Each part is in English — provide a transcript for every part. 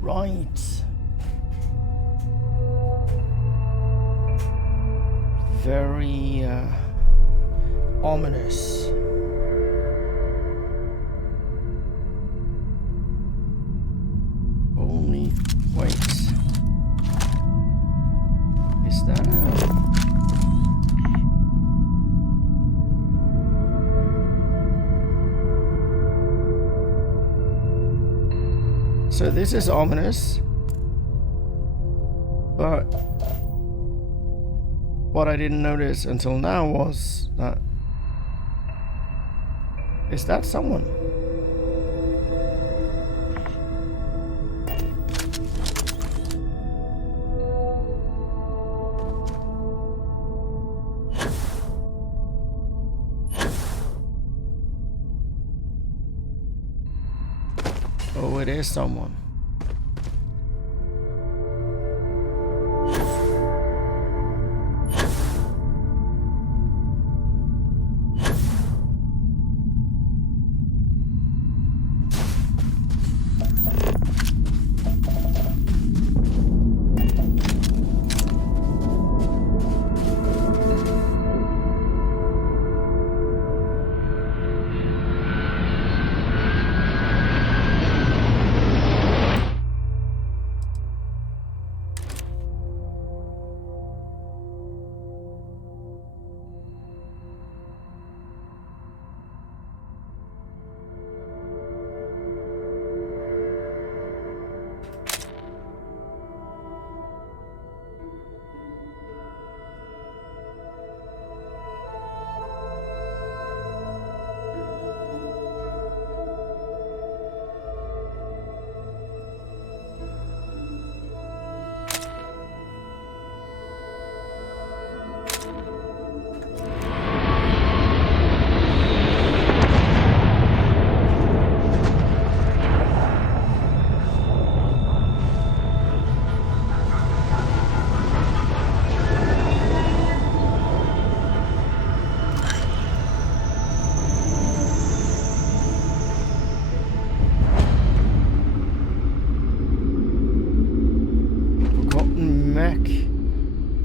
Right. Very ominous. Only wait. Is that? So this is ominous, but what I didn't notice until now was that... Is that someone? Oh, it is someone.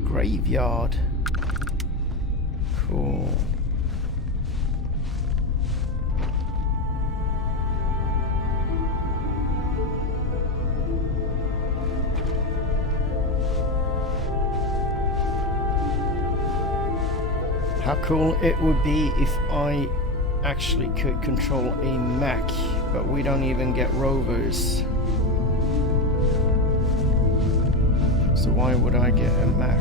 Graveyard. Cool. How cool it would be if I actually could control a mech, but we don't even get rovers. So why would I get a mech?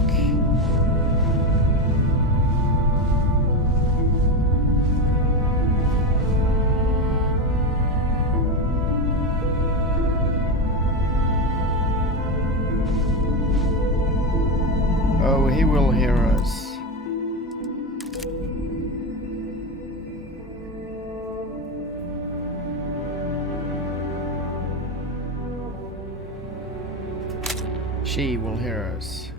Oh, he will hear us. She will hear us.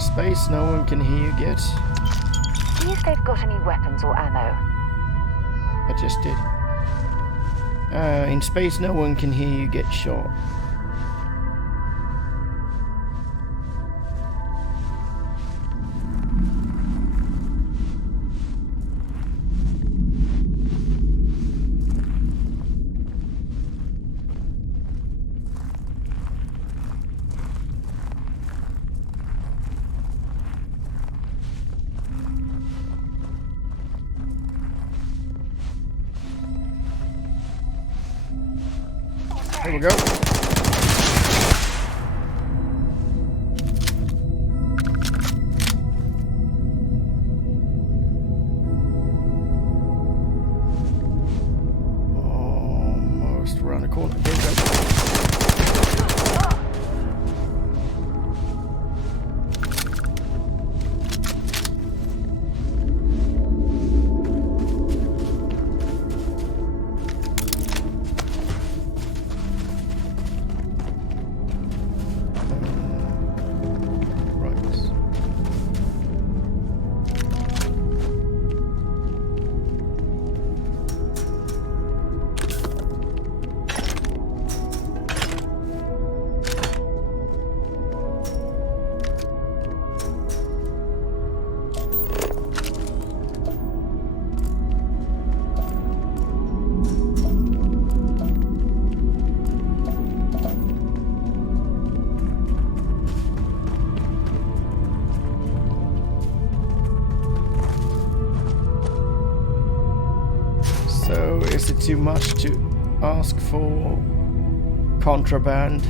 Space, no one can hear you get. See if they've got any weapons or ammo. I just did. In space, no one can hear you get shot. Here we go. So, is it too much to ask for contraband?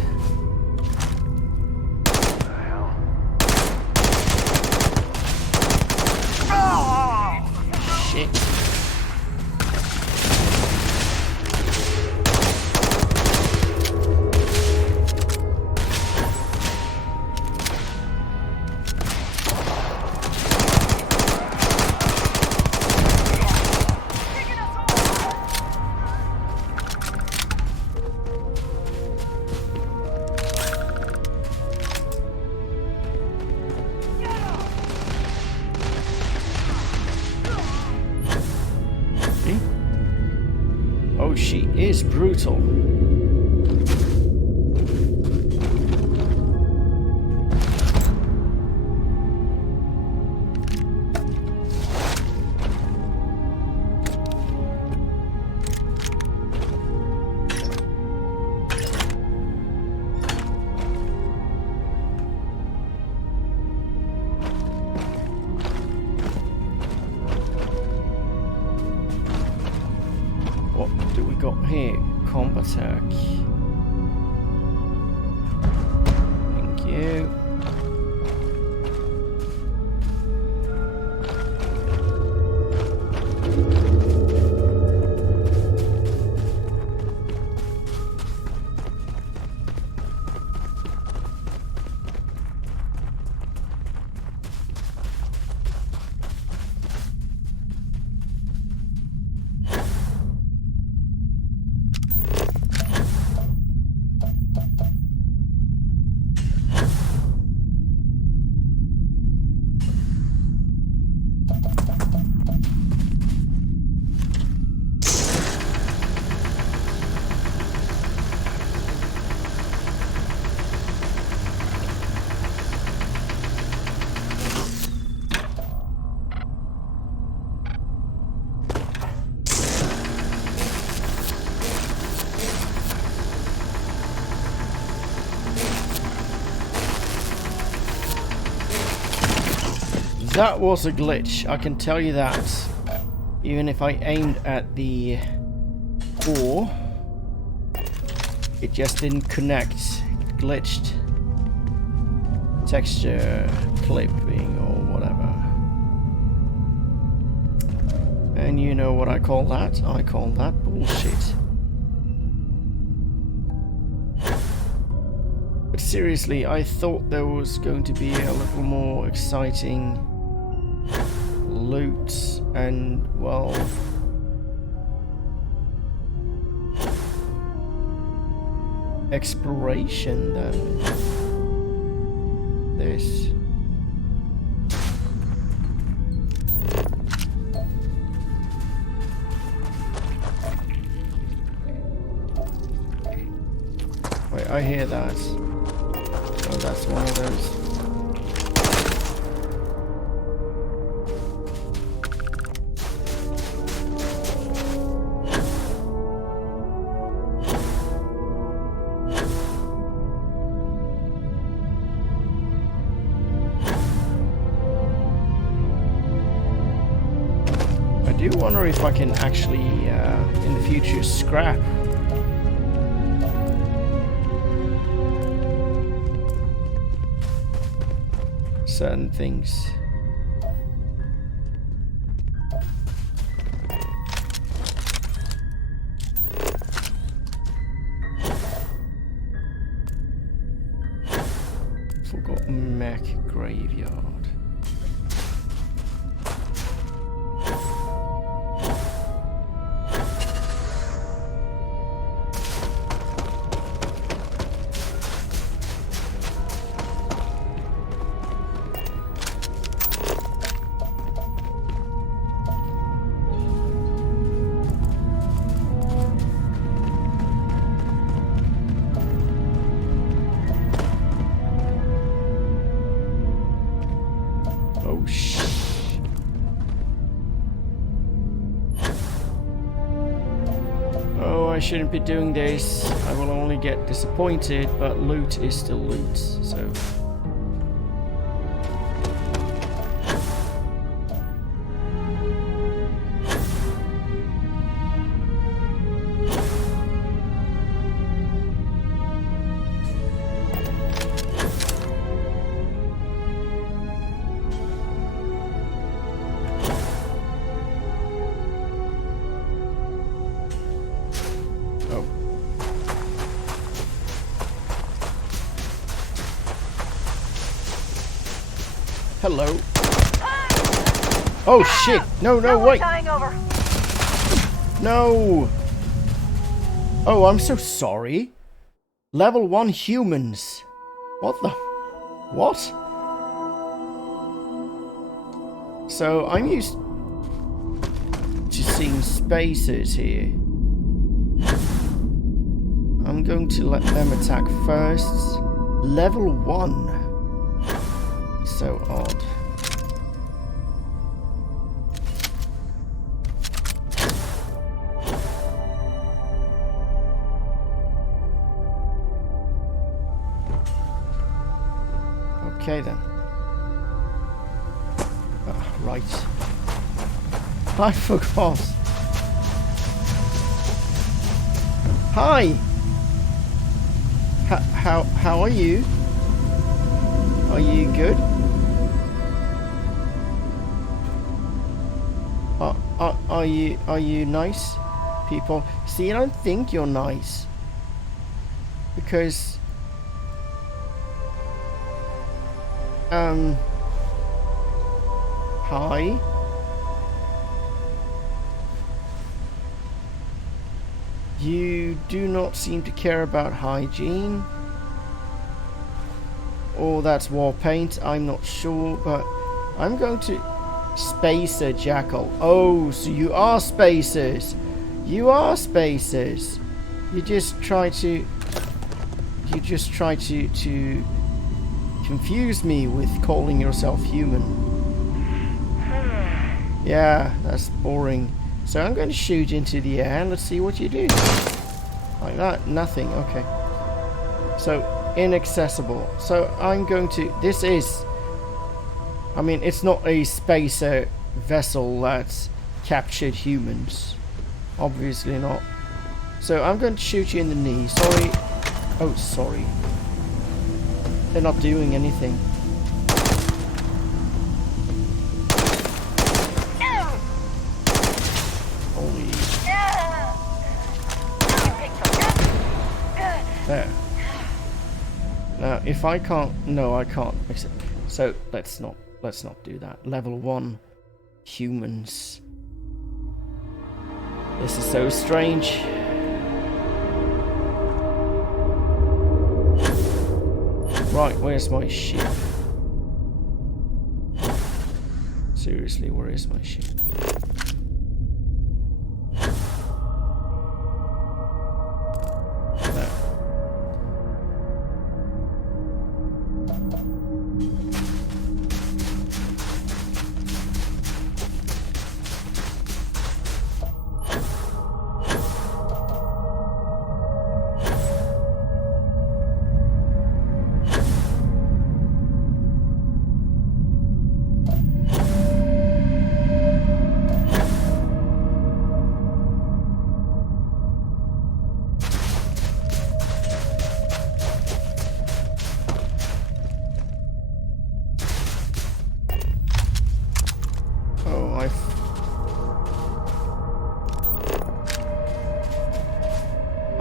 Shit. Oh, she is brutal. What do we got here? Combat attack. Thank you. That was a glitch, I can tell you that. Even if I aimed at the ore, it just didn't connect. It glitched. Texture clipping or whatever. And you know what I call that? I call that bullshit. But seriously, I thought there was going to be a little more exciting loot and, well, exploration than this. Wait, I hear that. Oh, that's one of those. I do wonder if I can actually, in the future, scrap certain things. Forgotten Mech Graveyard. Oh, shit. Oh, I shouldn't be doing this. I will only get disappointed, but loot is still loot, so... Hello. Oh shit! No, wait! Dying over. No! Oh, I'm so sorry. Level 1 humans. What the? What? So, I'm used to seeing spacers here. I'm going to let them attack first. Level 1. So odd. Okay then. Right. I forgot. Hi. How are you? Are you good? Are you nice people? See, I don't think you're nice because hi. You do not seem to care about hygiene. Or that's war paint, I'm not sure, but I'm going to... Spacer Jackal. Oh, so you are spacers. You are spacers. You just try to confuse me with calling yourself human. Yeah, that's boring. So I'm going to shoot into the air and let's see what you do. Like that, nothing, okay. So, inaccessible. So I'm going to, this is, I mean, it's not a spacer vessel that's captured humans. Obviously not. So I'm going to shoot you in the knee. Sorry. Oh, sorry. They're not doing anything. Holy. There. Now, if I can't, no, I can't mix it. So let's not do that. Level 1 humans. This is so strange. Right, where's my ship? Seriously, where is my ship? There.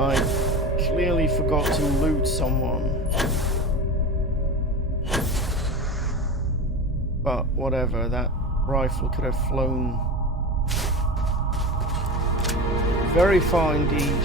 I clearly forgot to loot someone. But whatever, that rifle could have flown very far indeed.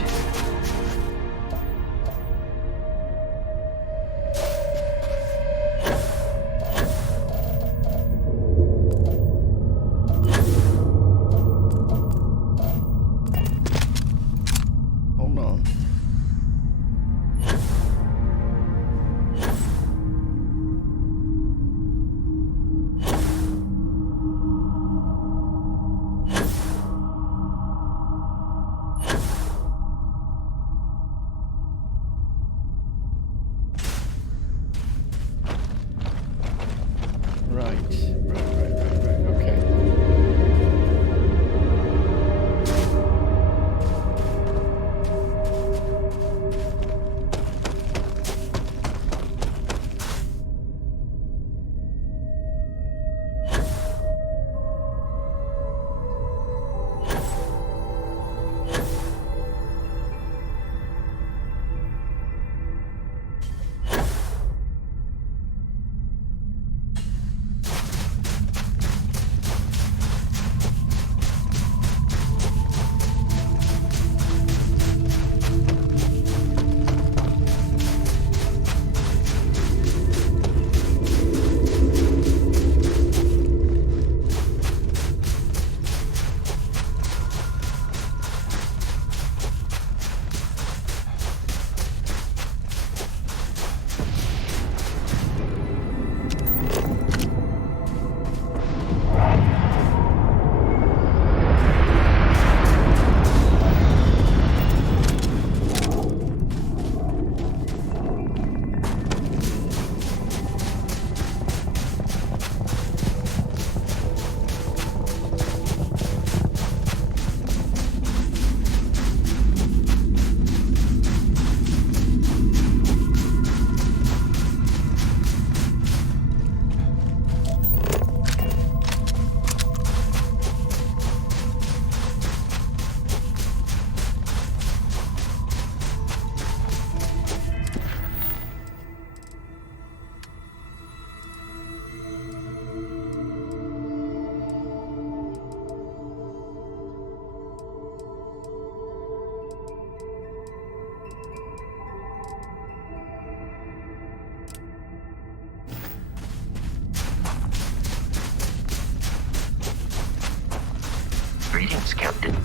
Greetings, Captain.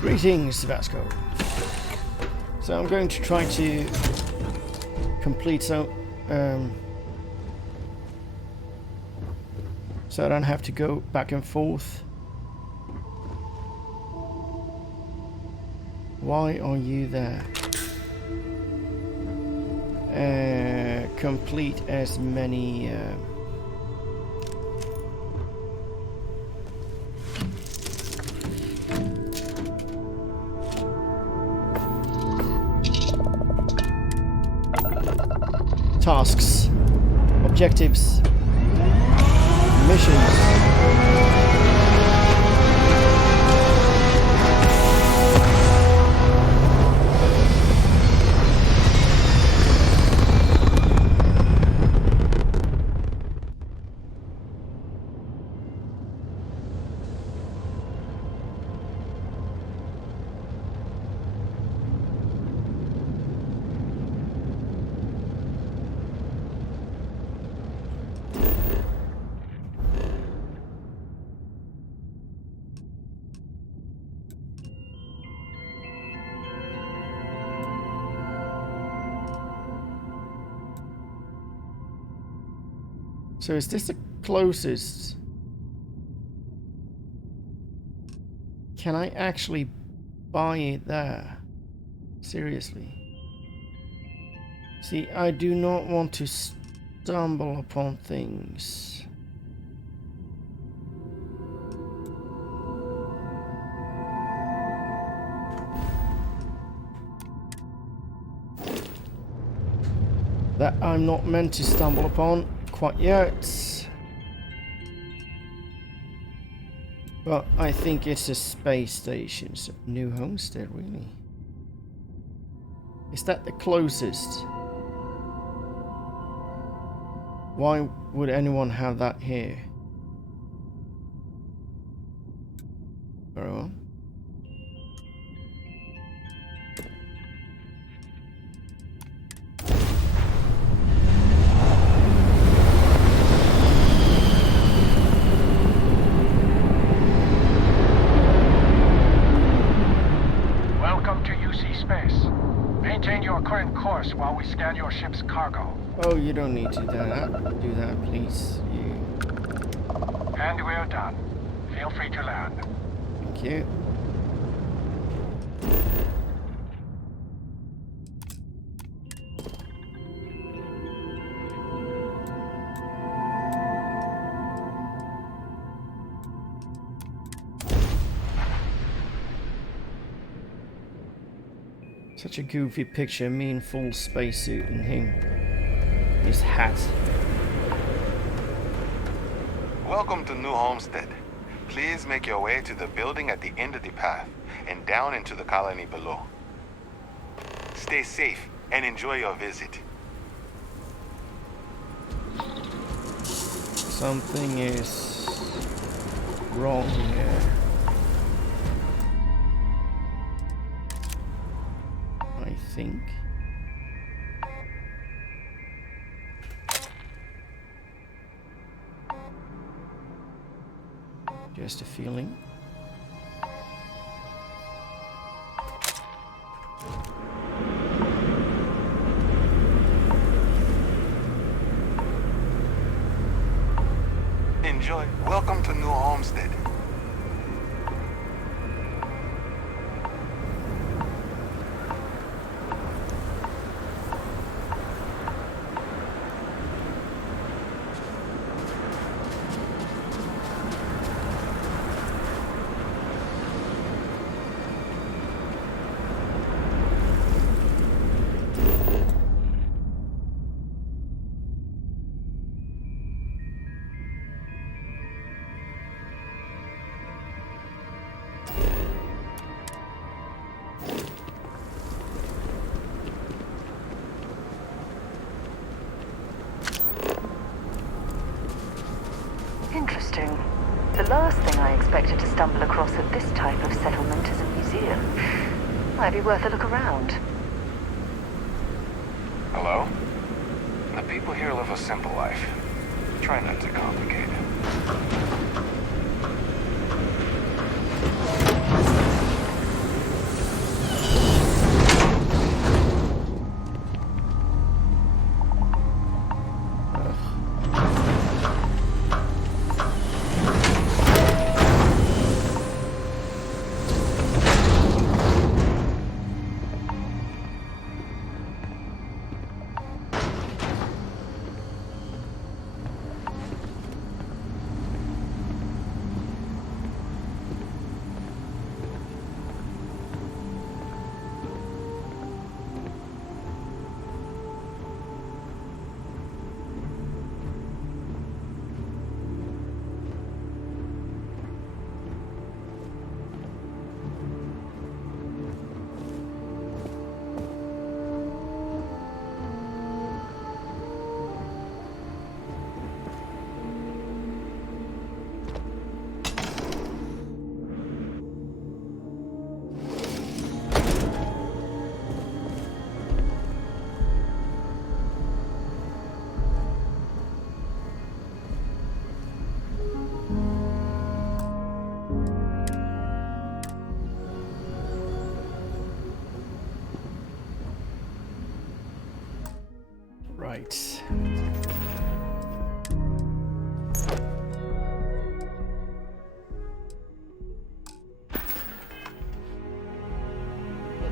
Greetings, Vasco. So I'm going to try to complete so I don't have to go back and forth. Why are you there? Complete as many tasks, objectives, missions. So is this the closest? Can I actually buy it there? Seriously. See, I do not want to stumble upon things. That I'm not meant to stumble upon quite yet. But I think it's a space station. So New Homestead, really? Is that the closest? Why would anyone have that here? Very well. While we scan your ship's cargo. Oh, you don't need to do that, please. You. And we're done. Feel free to land. Thank you. Such a goofy picture, me in full spacesuit and him. His hat. Welcome to New Homestead. Please make your way to the building at the end of the path and down into the colony below. Stay safe and enjoy your visit. Something is wrong here. I think. Just a feeling. Enjoy. Welcome to New Homestead. Interesting. The last thing I expected to stumble across at this type of settlement is a museum. Might be worth a look around. Hello? The people here live a simple life. Try not to complicate it. Right. Well,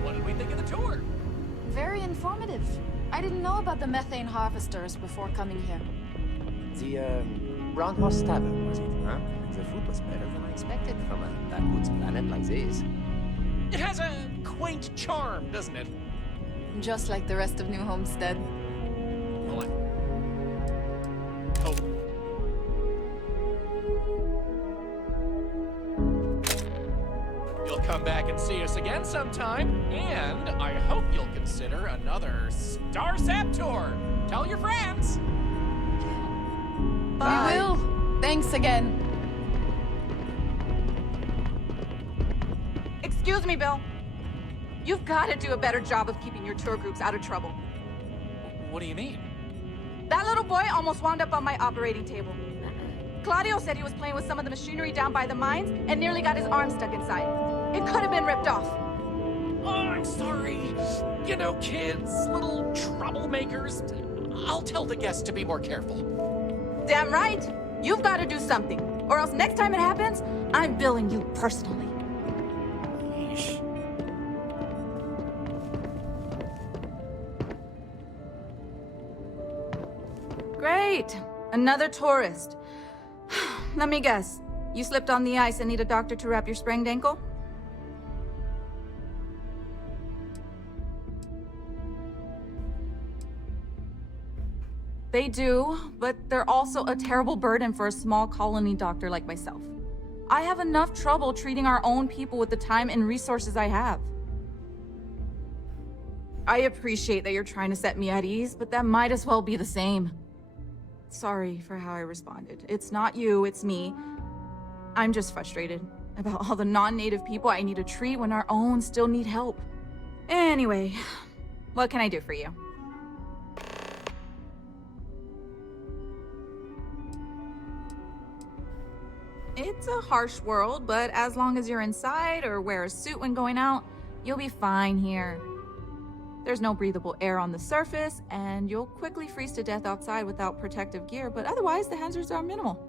what did we think of the tour? Very informative. I didn't know about the methane harvesters before coming here. The Roundhouse Tavern, was it, huh? The food was better than I expected from a backwoods planet like this. It has a quaint charm, doesn't it? Just like the rest of New Homestead. Well, oh. You'll come back and see us again sometime, and I hope you'll consider another Starsap tour. Tell your friends. I will. Thanks again. Excuse me, Bill. You've got to do a better job of keeping your tour groups out of trouble. What do you mean? That little boy almost wound up on my operating table. Claudio said he was playing with some of the machinery down by the mines and nearly got his arm stuck inside. It could have been ripped off. Oh, I'm sorry. You know, kids, little troublemakers. I'll tell the guests to be more careful. Damn right. You've got to do something. Or else next time it happens, I'm billing you personally. Yeesh. Great. Another tourist. Let me guess. You slipped on the ice and need a doctor to wrap your sprained ankle? They do, but they're also a terrible burden for a small colony doctor like myself. I have enough trouble treating our own people with the time and resources I have. I appreciate that you're trying to set me at ease, but that might as well be the same. Sorry for how I responded. It's not you, it's me. I'm just frustrated about all the non-native people I need to treat when our own still need help. Anyway, what can I do for you? It's a harsh world, but as long as you're inside or wear a suit when going out, you'll be fine here. There's no breathable air on the surface, and you'll quickly freeze to death outside without protective gear, but otherwise the hazards are minimal.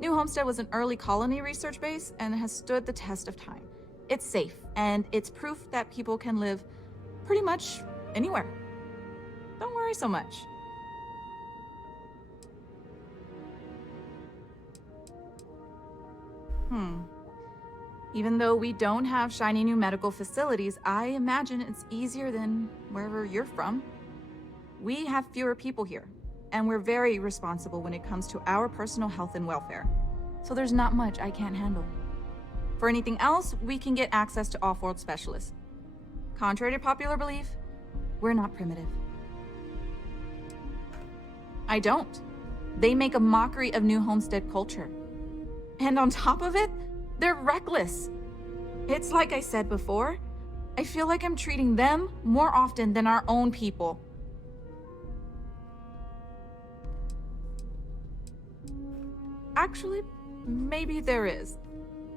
New Homestead was an early colony research base and has stood the test of time. It's safe, and it's proof that people can live pretty much anywhere. Don't worry so much. Even though we don't have shiny new medical facilities, I imagine it's easier than wherever you're from. We have fewer people here, and we're very responsible when it comes to our personal health and welfare. So there's not much I can't handle. For anything else, we can get access to off-world specialists. Contrary to popular belief, we're not primitive. I don't. They make a mockery of New Homestead culture. And on top of it, they're reckless. It's like I said before, I feel like I'm treating them more often than our own people. Actually, maybe there is.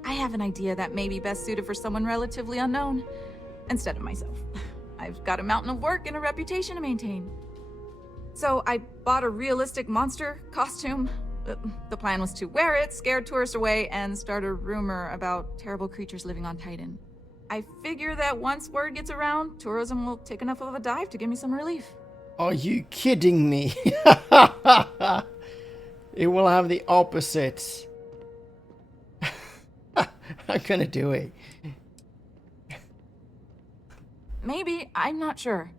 I have an idea that may be best suited for someone relatively unknown, instead of myself. I've got a mountain of work and a reputation to maintain. So I bought a realistic monster costume. The plan was to wear it, scare tourists away, and start a rumor about terrible creatures living on Titan. I figure that once word gets around, tourism will take enough of a dive to give me some relief. Are you kidding me? It will have the opposite. I'm gonna do it. Maybe, I'm not sure.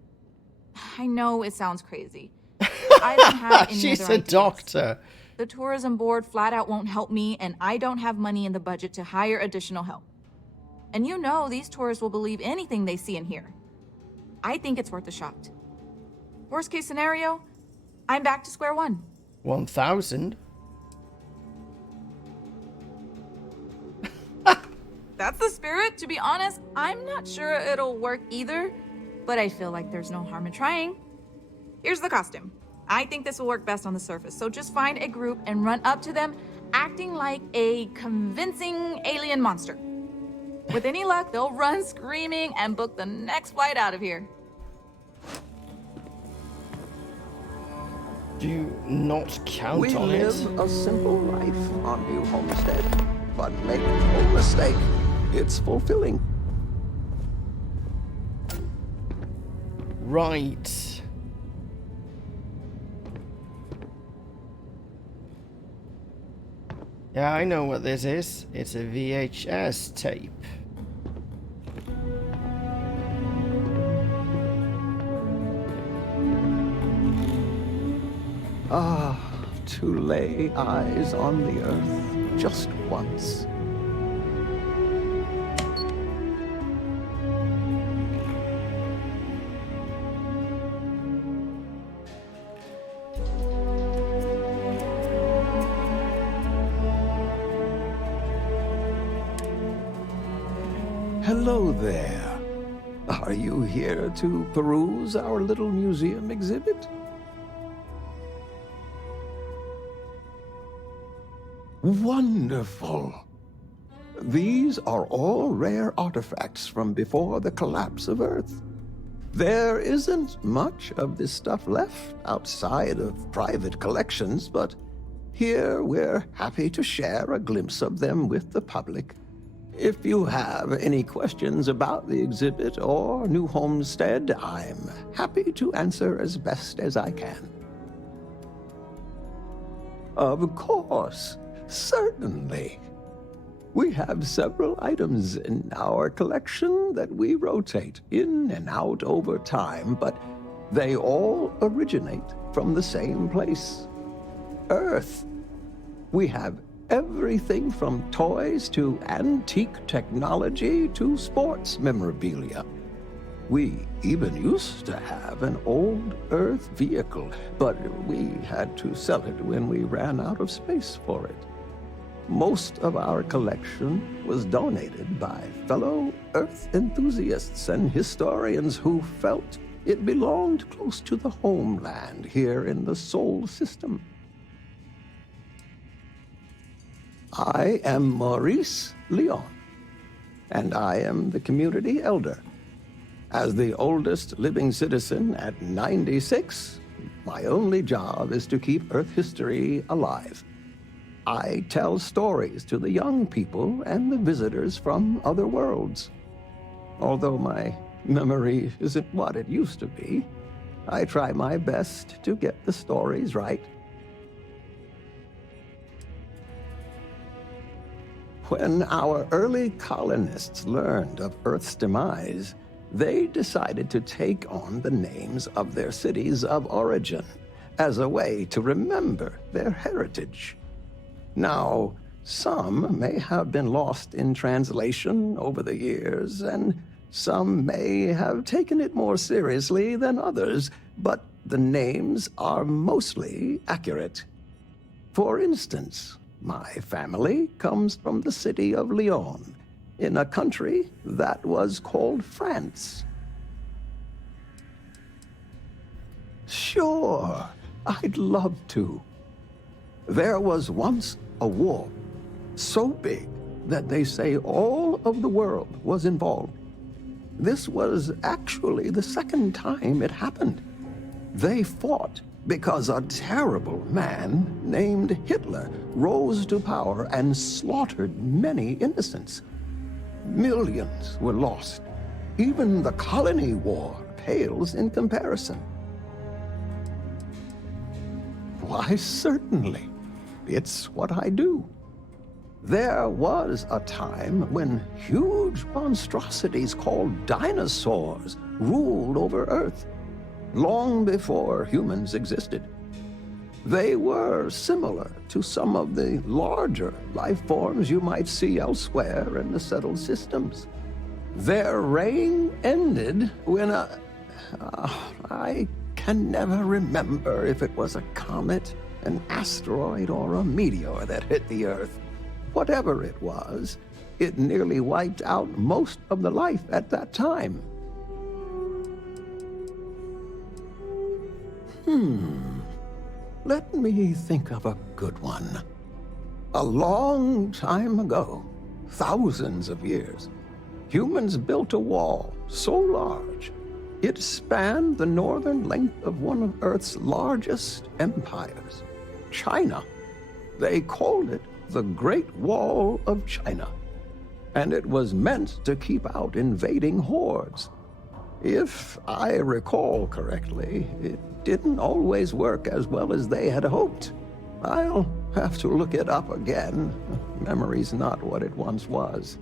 I know it sounds crazy. I don't have any She's other a ideas. doctor. The tourism board flat out won't help me, and I don't have money in the budget to hire additional help. And you know these tourists will believe anything they see and hear. I think it's worth a shot. Worst case scenario, I'm back to square one. 1,000? That's the spirit. To be honest, I'm not sure it'll work either, but I feel like there's no harm in trying. Here's the costume. I think this will work best on the surface, so just find a group and run up to them, acting like a convincing alien monster. With any luck, they'll run screaming and book the next flight out of here. Do not count We on live it. a simple life on New Homestead, but make no mistake, it's fulfilling. Right. Yeah, I know what this is. It's a VHS tape. Ah, to lay eyes on the earth just once. Hello there. Are you here to peruse our little museum exhibit? Wonderful. These are all rare artifacts from before the collapse of Earth. There isn't much of this stuff left outside of private collections, but here we're happy to share a glimpse of them with the public. If you have any questions about the exhibit or New Homestead, I'm happy to answer as best as I can. Of course. Certainly. We have several items in our collection that we rotate in and out over time, but they all originate from the same place, Earth. We have everything from toys to antique technology to sports memorabilia. We even used to have an old Earth vehicle, but we had to sell it when we ran out of space for it. Most of our collection was donated by fellow Earth enthusiasts and historians who felt it belonged close to the homeland here in the Sol system. I am Maurice Leon, and I am the community elder. As the oldest living citizen at 96, my only job is to keep Earth history alive. I tell stories to the young people and the visitors from other worlds. Although my memory isn't what it used to be, I try my best to get the stories right. When our early colonists learned of Earth's demise, they decided to take on the names of their cities of origin as a way to remember their heritage. Now, some may have been lost in translation over the years, and some may have taken it more seriously than others, but the names are mostly accurate. For instance, my family comes from the city of Lyon, in a country that was called France. Sure, I'd love to. There was once a war, so big that they say all of the world was involved. This was actually the second time it happened. They fought because a terrible man named Hitler rose to power and slaughtered many innocents. Millions were lost. Even the colony war pales in comparison. Why, certainly. It's what I do. There was a time when huge monstrosities called dinosaurs ruled over Earth, long before humans existed. They were similar to some of the larger life forms you might see elsewhere in the settled systems. Their reign ended when I can never remember if it was a comet, an asteroid, or a meteor that hit the Earth. Whatever it was, it nearly wiped out most of the life at that time. Let me think of a good one. A long time ago, thousands of years, humans built a wall so large It spanned the northern length of one of Earth's largest empires, China. They called it the Great Wall of China, and it was meant to keep out invading hordes. If I recall correctly, it didn't always work as well as they had hoped. I'll have to look it up again. Memory's not what it once was.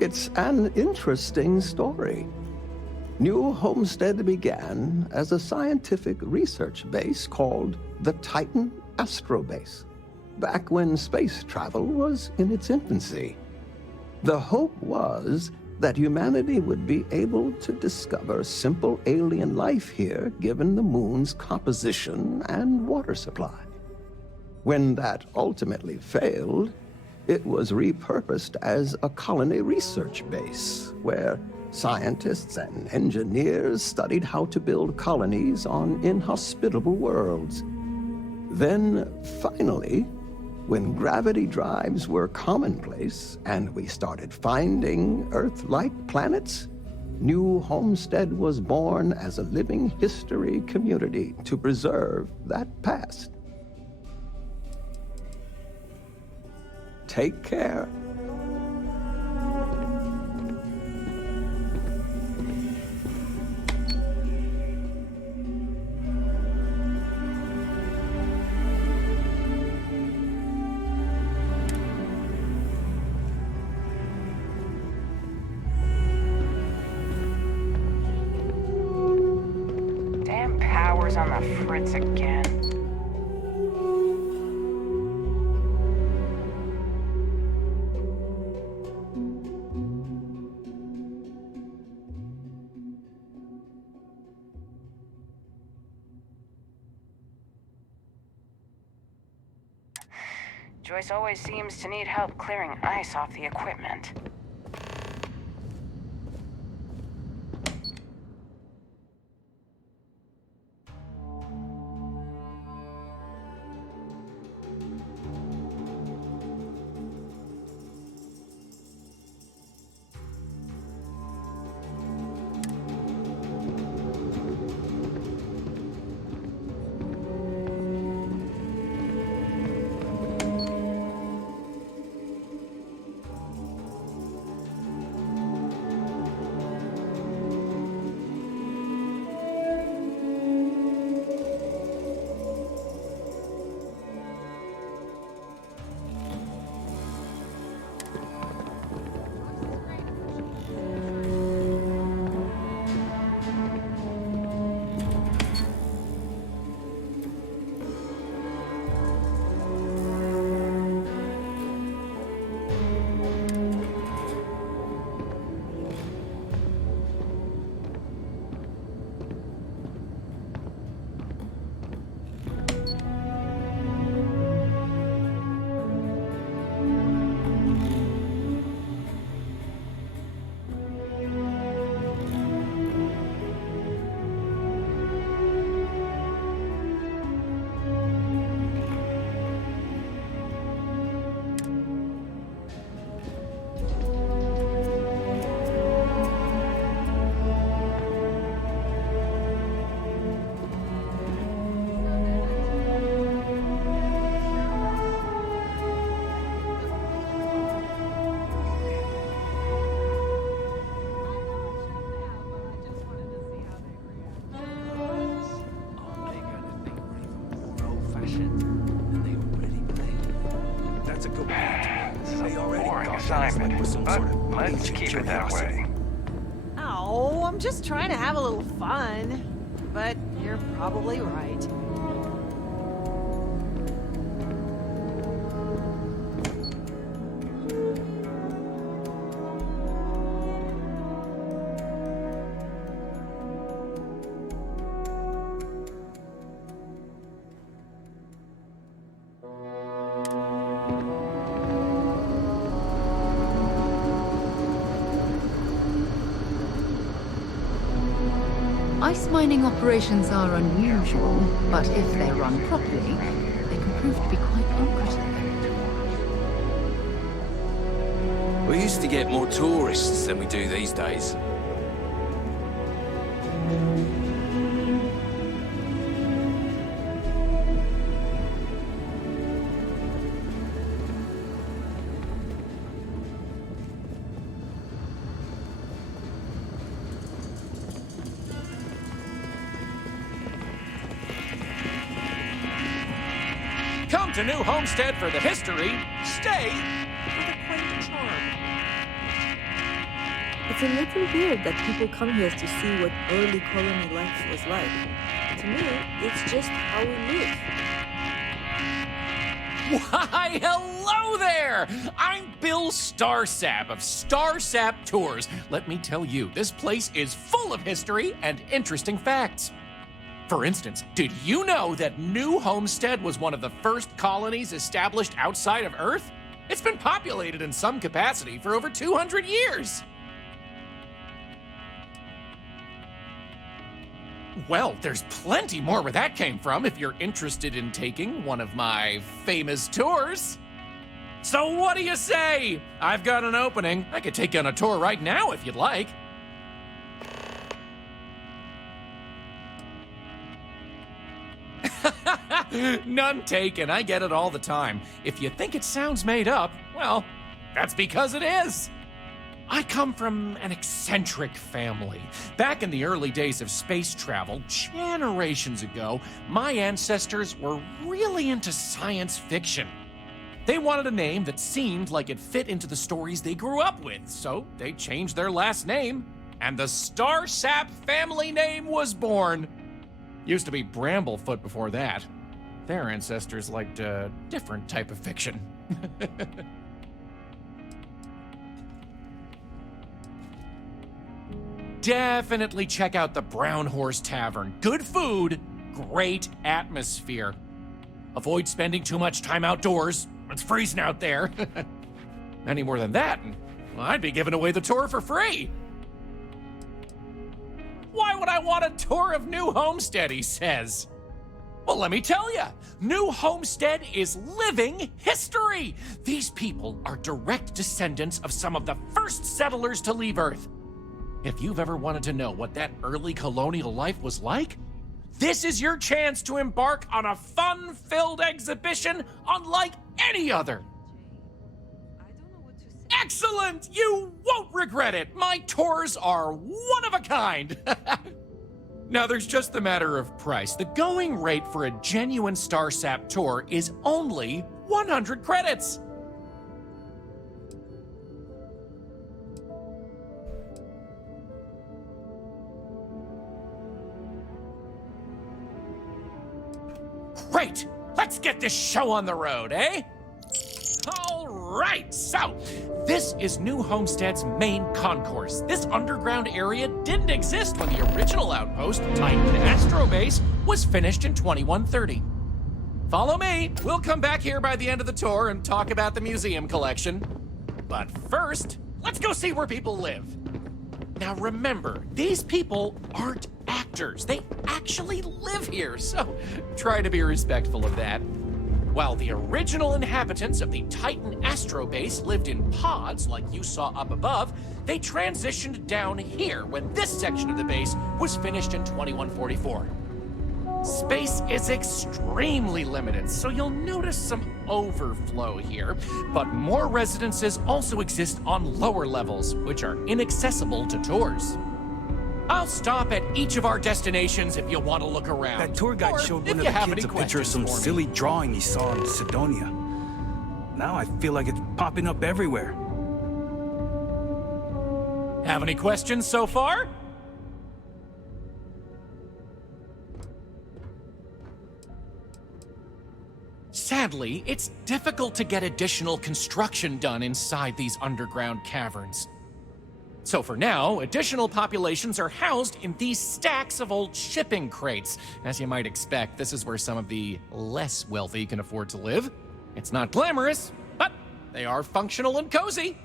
It's an interesting story. New Homestead began as a scientific research base called the Titan Astrobase, back when space travel was in its infancy. The hope was that humanity would be able to discover simple alien life here given the moon's composition and water supply. When that ultimately failed, it was repurposed as a colony research base where scientists and engineers studied how to build colonies on inhospitable worlds. Then, finally, when gravity drives were commonplace and we started finding Earth-like planets, New Homestead was born as a living history community to preserve that past. Take care. Damn power's on the fritz again. Joyce always seems to need help clearing ice off the equipment. But let's keep it that way. Oh, I'm just trying to have a little fun. But you're probably right. Ice mining operations are unusual, but if they're run properly, they can prove to be quite lucrative. We We used to get more tourists than we do these days. Come to New Homestead for the history. Stay for the quaint charm. It's a little weird that people come here to see what early colony life was like. To me, it's just how we live. Why, hello there! I'm Bill Starsap of Starsap Tours. Let me tell you, this place is full of history and interesting facts. For instance, did you know that New Homestead was one of the first colonies established outside of Earth? It's been populated in some capacity for over 200 years. Well, there's plenty more where that came from if you're interested in taking one of my famous tours. So what do you say? I've got an opening. I could take you on a tour right now if you'd like. None taken. I get it all the time. If you think it sounds made up, well, that's because it is. I come from an eccentric family. Back in the early days of space travel, generations ago, my ancestors were really into science fiction. They wanted a name that seemed like it fit into the stories they grew up with, so they changed their last name, and the Starsap family name was born. Used to be Bramblefoot before that. Their ancestors liked a different type of fiction. Definitely check out the Brown Horse Tavern. Good food, great atmosphere. Avoid spending too much time outdoors. It's freezing out there. Any more than that, well, I'd be giving away the tour for free. Why would I want a tour of New Homestead, he says. Well, let me tell you, New Homestead is living history. These people are direct descendants of some of the first settlers to leave Earth. If you've ever wanted to know what that early colonial life was like, this is your chance to embark on a fun-filled exhibition unlike any other. Excellent! You won't regret it. My tours are one of a kind. Now, there's just the matter of price. The going rate for a genuine Starsap tour is only 100 credits. Great! Let's get this show on the road, eh? All right, so this is New Homestead's main concourse. This underground area didn't exist when the original outpost, Titan Astro Base, was finished in 2130. Follow me. We'll come back here by the end of the tour and talk about the museum collection. But first, let's go see where people live. Now remember, these people aren't actors. They actually live here, so try to be respectful of that. While the original inhabitants of the Titan Astro Base lived in pods like you saw up above, they transitioned down here when this section of the base was finished in 2144. Space is extremely limited, so you'll notice some overflow here, but more residences also exist on lower levels, which are inaccessible to tours. I'll stop at each of our destinations if you want to look around. That tour guide showed one of the kids a picture of some silly drawing he saw in Sidonia. Now I feel like it's popping up everywhere. Have any questions so far? Sadly, it's difficult to get additional construction done inside these underground caverns. So for now, additional populations are housed in these stacks of old shipping crates. As you might expect, this is where some of the less wealthy can afford to live. It's not glamorous, but they are functional and cozy.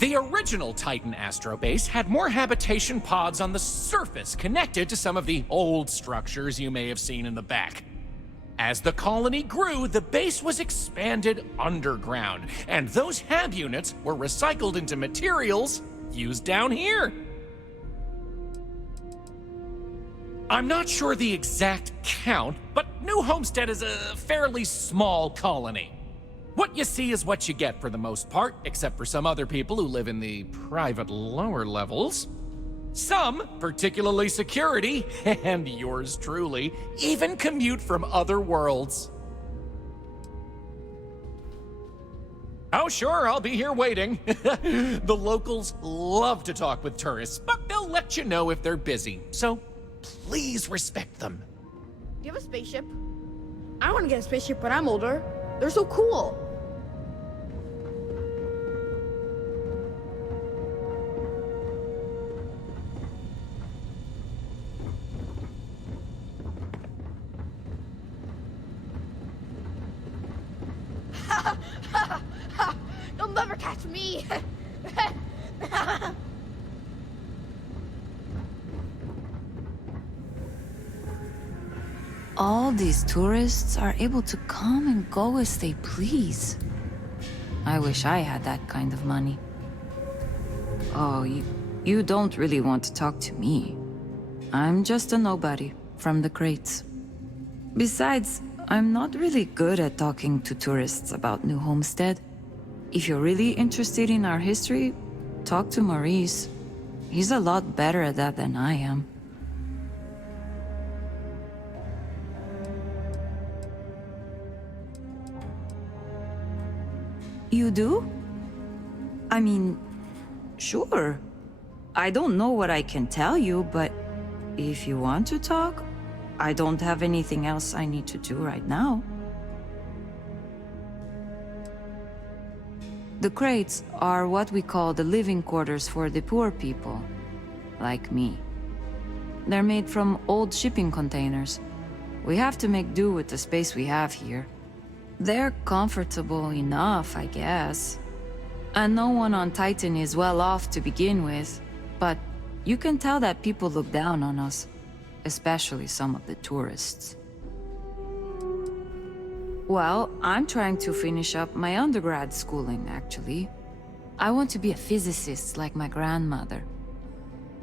The original Titan Astro Base had more habitation pods on the surface connected to some of the old structures you may have seen in the back. As the colony grew, the base was expanded underground, and those hab units were recycled into materials used down here. I'm not sure the exact count, but New Homestead is a fairly small colony. What you see is what you get for the most part, except for some other people who live in the private lower levels. Some, particularly security, and yours truly, even commute from other worlds. Oh sure, I'll be here waiting. The locals love to talk with tourists, but they'll let you know if they're busy, so please respect them. Do you have a spaceship? I want to get a spaceship when I'm older. They're so cool. You'll never catch me. All these tourists are able to come and go as they please. I wish I had that kind of money. Oh, you don't really want to talk to me. I'm just a nobody from the crates. Besides, I'm not really good at talking to tourists about New Homestead. If you're really interested in our history, talk to Maurice. He's a lot better at that than I am. You do? I mean, sure. I don't know what I can tell you, but if you want to talk, I don't have anything else I need to do right now. The crates are what we call the living quarters for the poor people, like me. They're made from old shipping containers. We have to make do with the space we have here. They're comfortable enough, I guess. And no one on Titan is well off to begin with, but you can tell that people look down on us, especially some of the tourists. Well, I'm trying to finish up my undergrad schooling, actually. I want to be a physicist like my grandmother.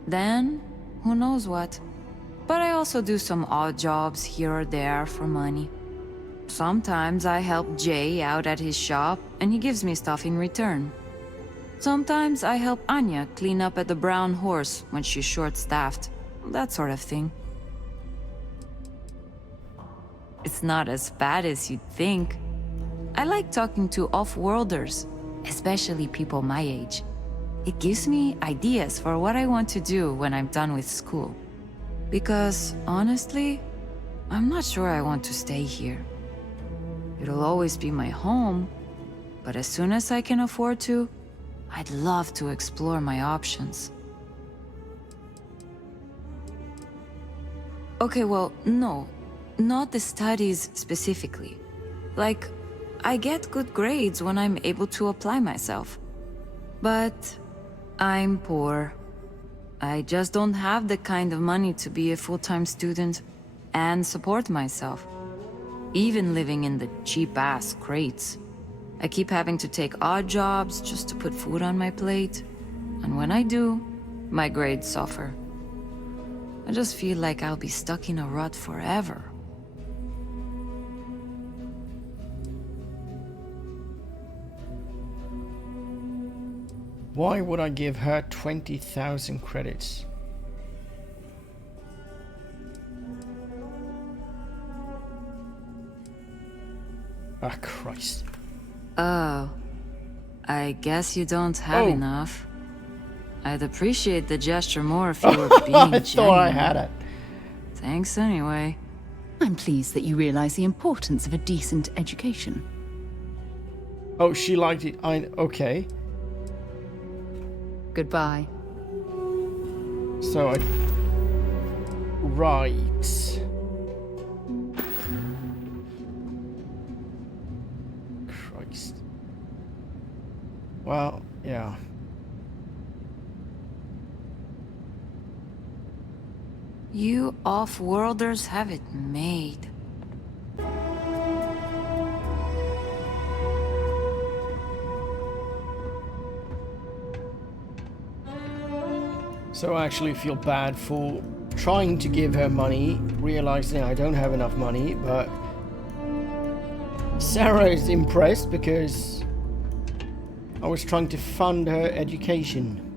Then, who knows what. But I also do some odd jobs here or there for money. Sometimes I help Jay out at his shop, and he gives me stuff in return. Sometimes I help Anya clean up at the Brown Horse when she's short-staffed. That sort of thing. It's not as bad as you'd think. I like talking to off-worlders, especially people my age. It gives me ideas for what I want to do when I'm done with school. Because, honestly, I'm not sure I want to stay here. It'll always be my home, but as soon as I can afford to, I'd love to explore my options. Okay, well, no. Not the studies specifically. Like, I get good grades when I'm able to apply myself. But I'm poor. I just don't have the kind of money to be a full-time student and support myself. Even living in the cheap-ass crates. I keep having to take odd jobs just to put food on my plate. And when I do, my grades suffer. I just feel like I'll be stuck in a rut forever. Why would I give her 20,000 credits? Ah, Christ. Oh. I guess you don't have enough. I'd appreciate the gesture more if you were being I genuine. thought I had it. Thanks anyway. I'm pleased that you realize the importance of a decent education. Oh, she liked it. Okay. Goodbye. So I... Right. Christ. Well, yeah. You off-worlders have it made. So I actually feel bad for trying to give her money, realizing I don't have enough money, but Sarah is impressed because I was trying to fund her education.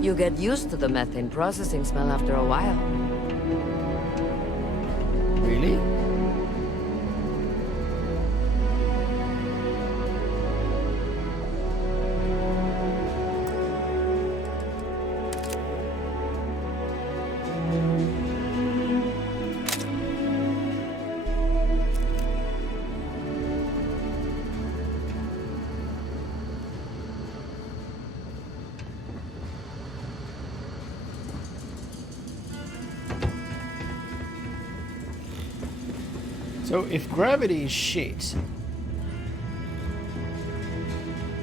You get used to the methane processing smell after a while. Really? So if gravity is shit,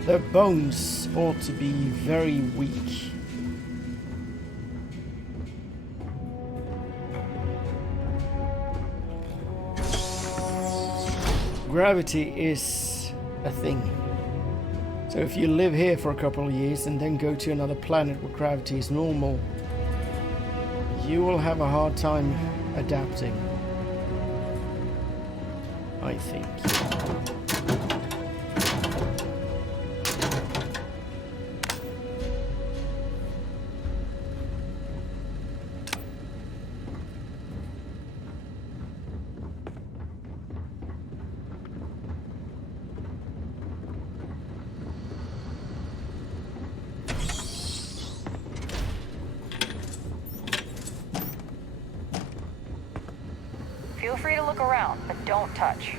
their bones ought to be very weak. Gravity is a thing. So if you live here for a couple of years and then go to another planet where gravity is normal, you will have a hard time adapting, I think. Feel free to look around, but don't touch.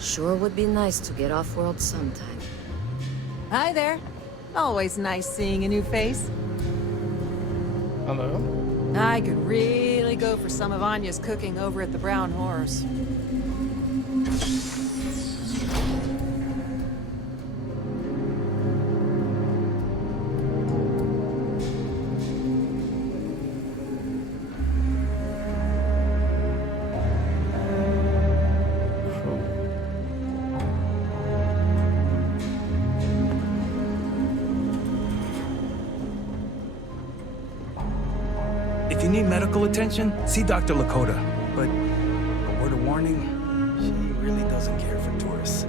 Sure would be nice to get off-world sometime. Hi there. Always nice seeing a new face. Hello? I could really go for some of Anya's cooking over at the Brown Horse. If you need medical attention, see Dr. Lakota. But a word of warning, she really doesn't care for tourists.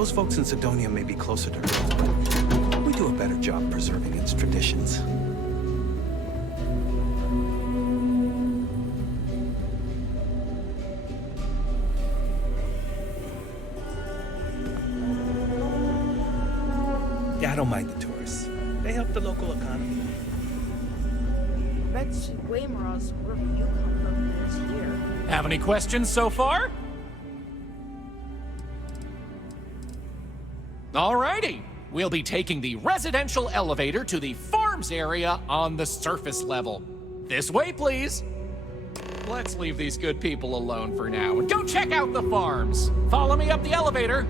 Those folks in Sidonia may be closer to Earth, but we do a better job preserving its traditions. Yeah, I don't mind the tourists. They help the local economy. I bet it's way more awesome wherever you come from than it's here. Have any questions so far? Alrighty. We'll be taking the residential elevator to the farms area on the surface level. This way, please. Let's leave these good people alone for now and go check out the farms. Follow me up the elevator.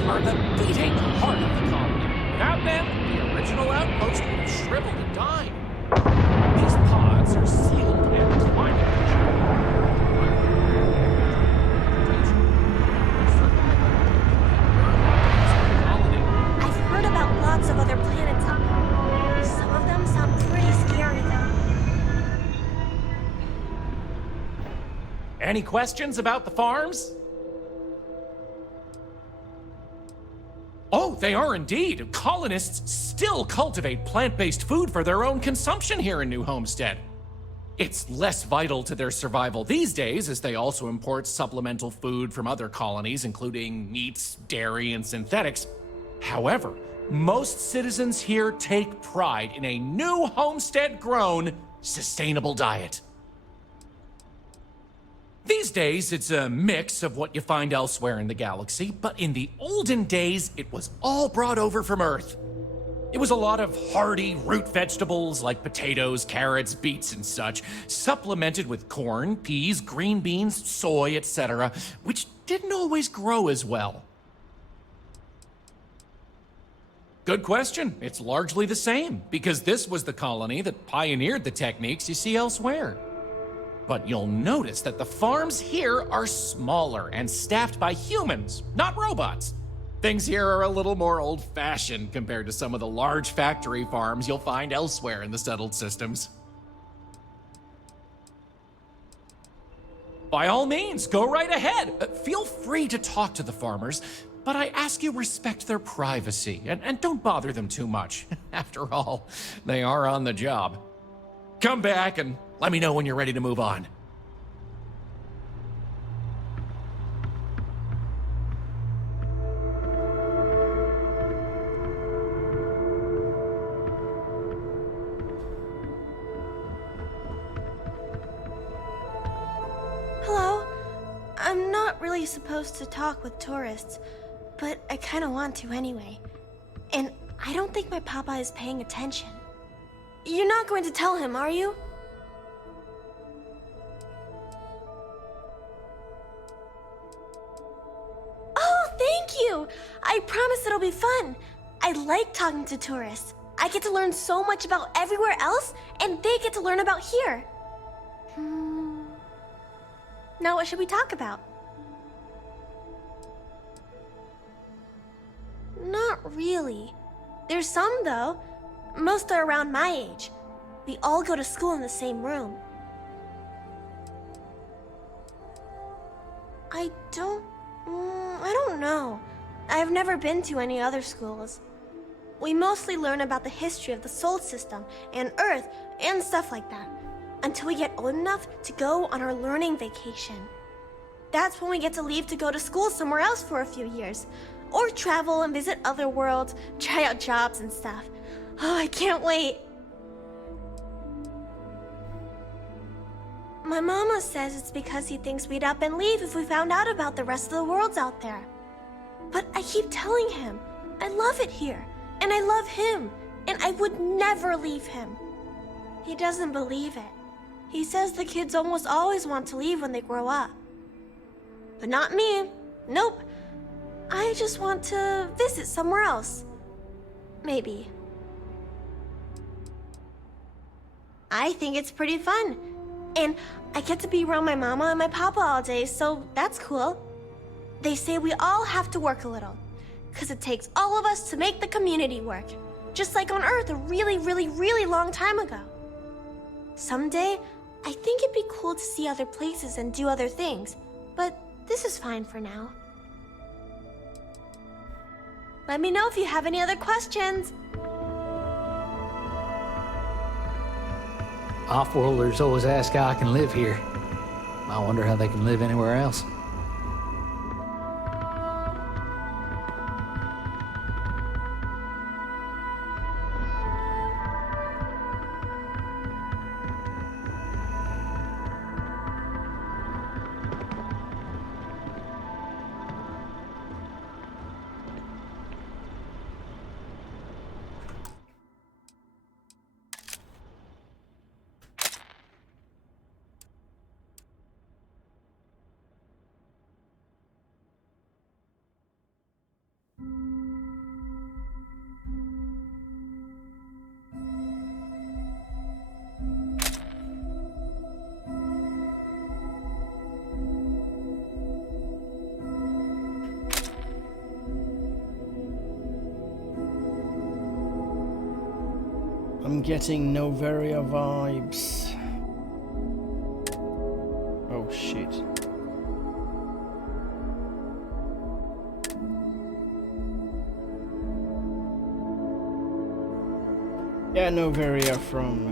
Are the beating heart of the colony. Without them, the original outpost would have shriveled and died. These pods are sealed and climate I've heard about lots of other planets out there. Some of them sound pretty scary, though. Any questions about the farms? Oh, they are indeed. Colonists still cultivate plant-based food for their own consumption here in New Homestead. It's less vital to their survival these days, as they also import supplemental food from other colonies, including meats, dairy, and synthetics. However, most citizens here take pride in a New Homestead-grown, sustainable diet. These days, it's a mix of what you find elsewhere in the galaxy, but in the olden days, it was all brought over from Earth. It was a lot of hearty root vegetables like potatoes, carrots, beets, and such, supplemented with corn, peas, green beans, soy, etc., which didn't always grow as well. Good question. It's largely the same, because this was the colony that pioneered the techniques you see elsewhere. But you'll notice that the farms here are smaller and staffed by humans, not robots. Things here are a little more old-fashioned compared to some of the large factory farms you'll find elsewhere in the settled systems. By all means, go right ahead. Feel free to talk to the farmers, but I ask you respect their privacy and don't bother them too much. After all, they are on the job. Come back and let me know when you're ready to move on. Hello? I'm not really supposed to talk with tourists, but I kind of want to anyway. And I don't think my papa is paying attention. You're not going to tell him, are you? Oh, thank you! I promise it'll be fun. I like talking to tourists. I get to learn so much about everywhere else, and they get to learn about here. Now what should we talk about? Not really. There's some, though. Most are around my age. We all go to school in the same room. I don't know. I've never been to any other schools. We mostly learn about the history of the Sol system and Earth and stuff like that, until we get old enough to go on our learning vacation. That's when we get to leave to go to school somewhere else for a few years, or travel and visit other worlds, try out jobs and stuff. Oh, I can't wait. My mama says it's because he thinks we'd up and leave if we found out about the rest of the worlds out there. But I keep telling him, I love it here, and I love him, and I would never leave him. He doesn't believe it. He says the kids almost always want to leave when they grow up. But not me. Nope. I just want to visit somewhere else. maybe. I think it's pretty fun. And I get to be around my mama and my papa all day, so that's cool. They say we all have to work a little, because it takes all of us to make the community work. Just like on Earth a really, really, really long time ago. Someday, I think it'd be cool to see other places and do other things, but this is fine for now. Let me know if you have any other questions. Off-worlders always ask how I can live here. I wonder how they can live anywhere else. I'm getting Noveria vibes. Oh shit. Yeah, Noveria from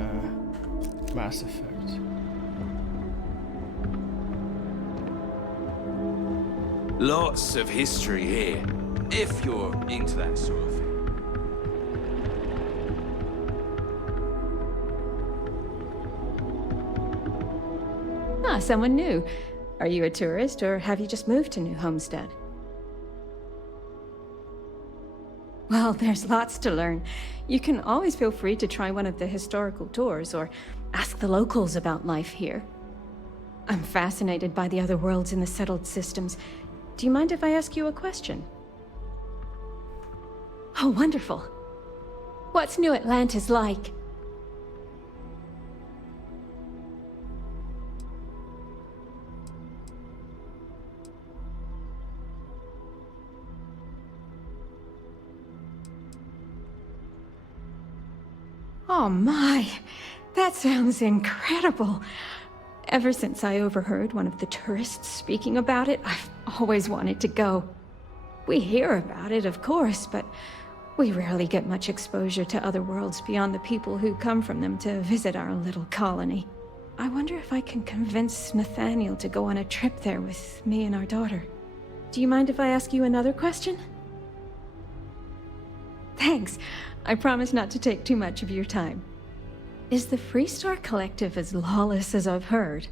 Mass Effect. Lots of history here, if you're into that sort of thing. Ah, someone new. Are you a tourist, or have you just moved to New Homestead? Well, there's lots to learn. You can always feel free to try one of the historical tours, or ask the locals about life here. I'm fascinated by the other worlds in the settled systems. Do you mind if I ask you a question? Oh, wonderful. What's New Atlantis like? Oh my, that sounds incredible. Ever since I overheard one of the tourists speaking about it, I've always wanted to go. We hear about it, of course, but we rarely get much exposure to other worlds beyond the people who come from them to visit our little colony. I wonder if I can convince Nathaniel to go on a trip there with me and our daughter. Do you mind if I ask you another question? Thanks. I promise not to take too much of your time. Is the Freestar Collective as lawless as I've heard?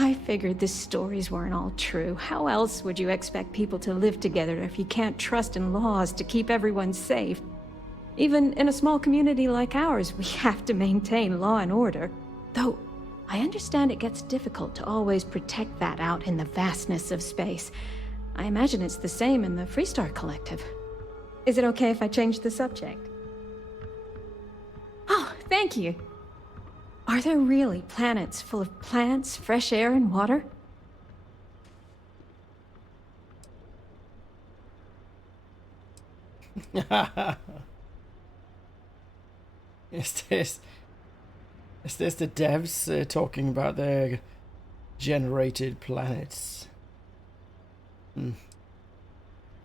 I figured the stories weren't all true. How else would you expect people to live together if you can't trust in laws to keep everyone safe? Even in a small community like ours, we have to maintain law and order. Though, I understand it gets difficult to always protect that out in the vastness of space. I imagine it's the same in the Freestar Collective. Is it okay if I change the subject? Oh, thank you. Are there really planets full of plants, fresh air, and water? Is this the devs talking about their generated planets?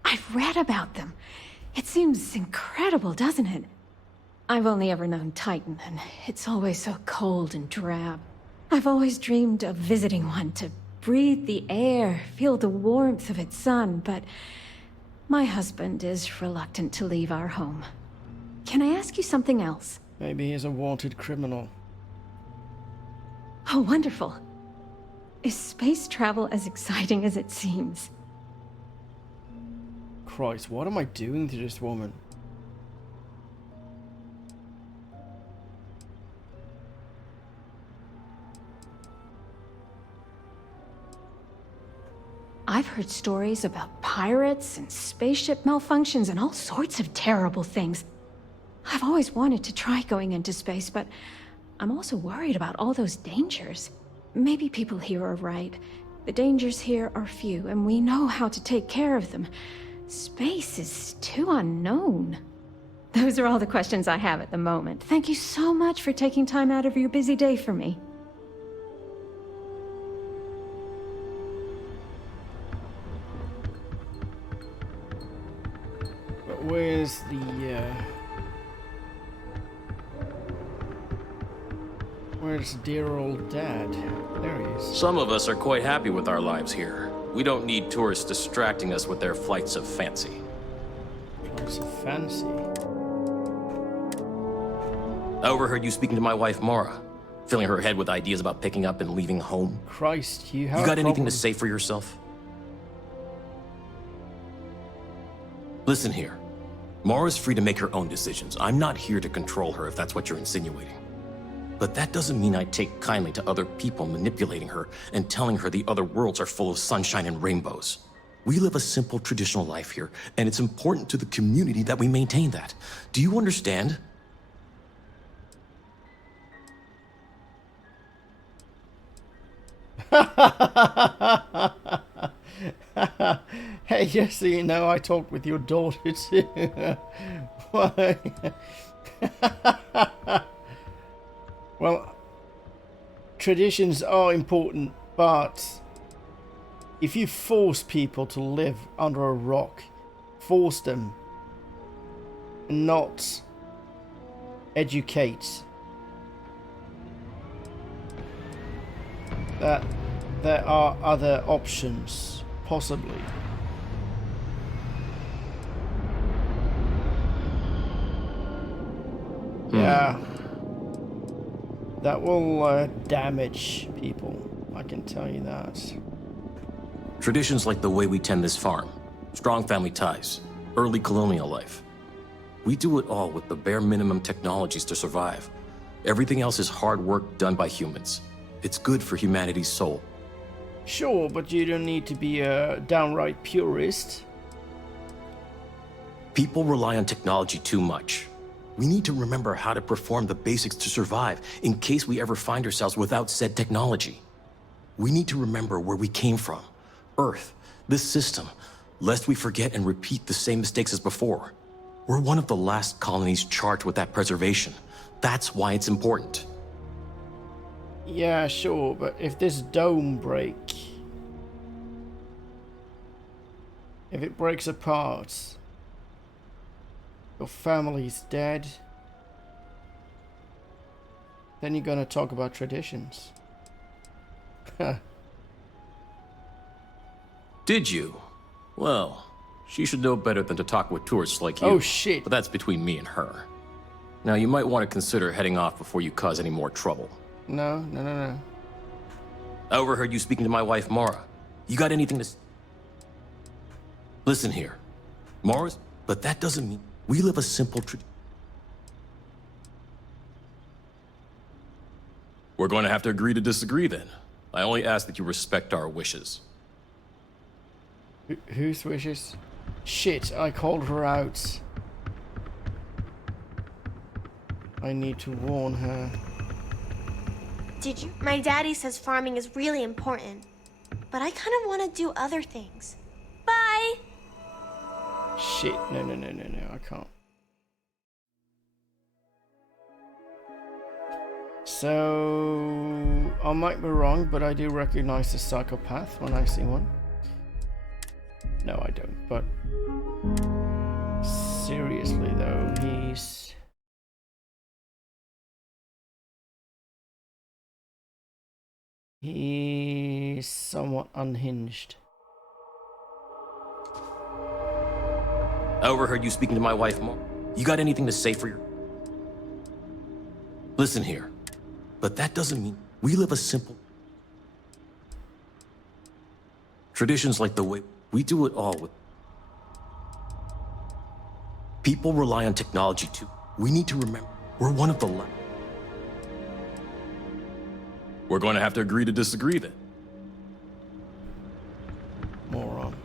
I've read about them. It seems incredible, doesn't it? I've only ever known Titan, and it's always so cold and drab. I've always dreamed of visiting one to breathe the air, feel the warmth of its sun, but my husband is reluctant to leave our home. Can I ask you something else? Maybe he's a wanted criminal. Oh, wonderful. Is space travel as exciting as it seems? Christ, what am I doing to this woman? I've heard stories about pirates and spaceship malfunctions and all sorts of terrible things. I've always wanted to try going into space, but I'm also worried about all those dangers. Maybe people here are right. The dangers here are few, and we know how to take care of them. Space is too unknown. Those are all the questions I have at the moment. Thank you so much for taking time out of your busy day for me. But where's where's dear old Dad? There he is. Some of us are quite happy with our lives here. We don't need tourists distracting us with their flights of fancy. Flights of fancy? I overheard you speaking to my wife, Mara. Filling her head with ideas about picking up and leaving home. Christ, you have You got a anything problem. to say for yourself? Listen here. Mara's free to make her own decisions. I'm not here to control her if that's what you're insinuating. But that doesn't mean I take kindly to other people manipulating her and telling her the other worlds are full of sunshine and rainbows. We live a simple traditional life here, and it's important to the community that we maintain that. Do you understand? Hey, just so you know, I talk with your daughter too. Why? Well, traditions are important, but if you force people to live under a rock, force them, and not educate, that there are other options, possibly. Yeah. That will damage people, I can tell you that. Traditions like the way we tend this farm, strong family ties, early colonial life. We do it all with the bare minimum technologies to survive. Everything else is hard work done by humans. It's good for humanity's soul. Sure, but you don't need to be a downright purist. People rely on technology too much. We need to remember how to perform the basics to survive in case we ever find ourselves without said technology. We need to remember where we came from, Earth, this system, lest we forget and repeat the same mistakes as before. We're one of the last colonies charged with that preservation. That's why it's important. Yeah, sure, but if this dome if it breaks apart, your family's dead, then you're gonna talk about traditions. Did you? Well, she should know better than to talk with tourists like you. Oh, shit. But that's between me and her. Now, you might want to consider heading off before you cause any more trouble. No. I overheard you speaking to my wife, Mara. You got anything to... Listen here. Mara's... But that doesn't mean... We live a simple We're going to have to agree to disagree then. I only ask that you respect our wishes. Whose wishes? Shit, I called her out. I need to warn her. Did you? My daddy says farming is really important, but I kind of want to do other things. Bye! Shit, no, I can't. So, I might be wrong, but I do recognize the psychopath when I see one. No, I don't, but... Seriously though, he's somewhat unhinged. I overheard you speaking to my wife, Mara. You got anything to say for your... Listen here. But that doesn't mean... We live a simple... Traditions like the way... We do it all with... People rely on technology too. We need to remember, we're one of the We're going to have to agree to disagree then. Moron.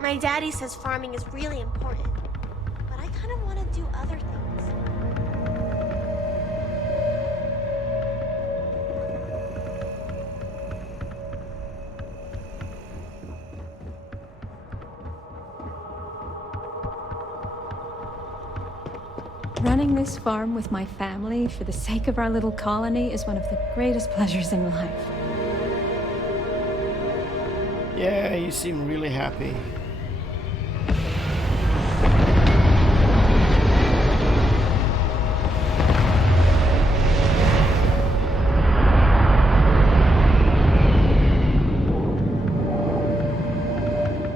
My daddy says farming is really important, but I kind of want to do other things. Running this farm with my family for the sake of our little colony is one of the greatest pleasures in life. Yeah, you seem really happy.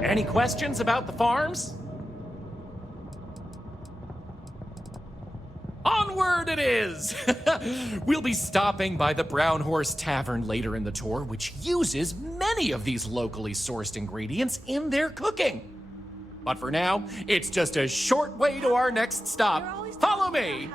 Any questions about the farms? Onward it is! We'll be stopping by the Brown Horse Tavern later in the tour, which uses many of these locally sourced ingredients in their cooking. But for now, it's just a short way to our next stop. Follow me!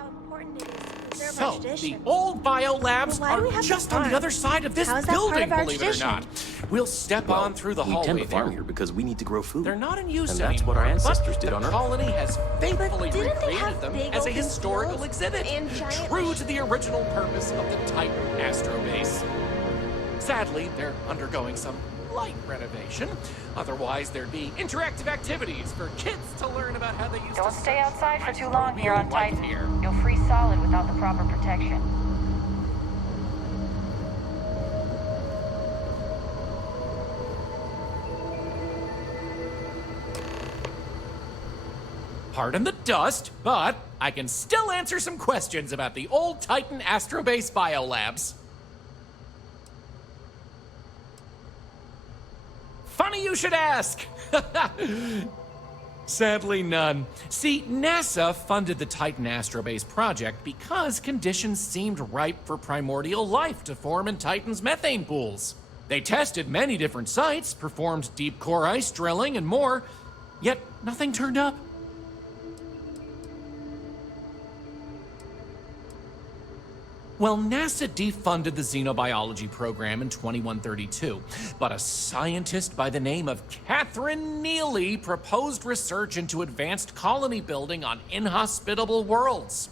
So, the old biolabs are just on the other side of this building, believe it or not. We'll step on through the hallway. We tend to farm here because we need to grow food. They're not in use and anymore. That's what our ancestors did on Earth. The colony has faithfully recreated them as a historical exhibit, true to the original purpose of the Titan Astrobase. Sadly, they're undergoing some light renovation. Otherwise, there'd be interactive activities for kids to learn about how they used to... Don't stay outside for too long here on Titan. Here. You'll freeze solid without the proper protection. Pardon the dust, but I can still answer some questions about the old Titan Astrobase biolabs. Funny you should ask! Sadly, none. See, NASA funded the Titan Astrobase project because conditions seemed ripe for primordial life to form in Titan's methane pools. They tested many different sites, performed deep core ice drilling, and more, yet nothing turned up. Well, NASA defunded the xenobiology program in 2132, but a scientist by the name of Catherine Neely proposed research into advanced colony building on inhospitable worlds.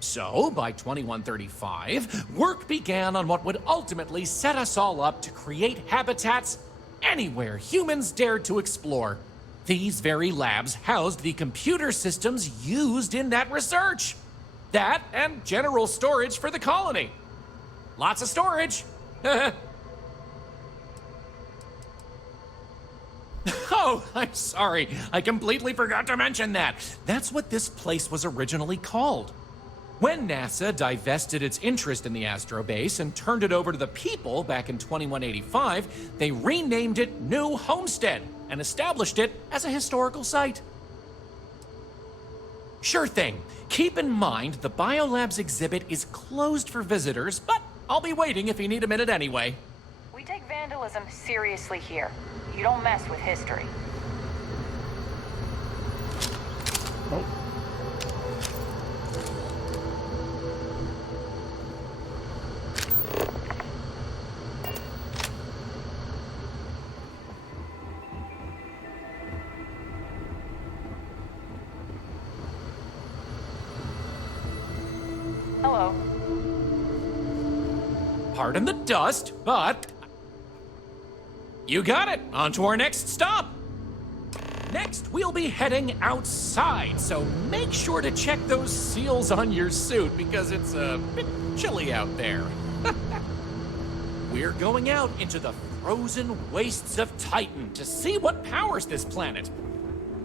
So, by 2135, work began on what would ultimately set us all up to create habitats anywhere humans dared to explore. These very labs housed the computer systems used in that research. That and general storage for the colony. Lots of storage. Oh, I'm sorry. I completely forgot to mention that. That's what this place was originally called. When NASA divested its interest in the Astrobase and turned it over to the people back in 2185, they renamed it New Homestead and established it as a historical site. Sure thing. Keep in mind, the Biolabs exhibit is closed for visitors, but I'll be waiting if you need a minute anyway. We take vandalism seriously here. You don't mess with history. Oh. Hello. Pardon the dust, but... You got it! On to our next stop! Next, we'll be heading outside, so make sure to check those seals on your suit, because it's a bit chilly out there. We're going out into the frozen wastes of Titan to see what powers this planet.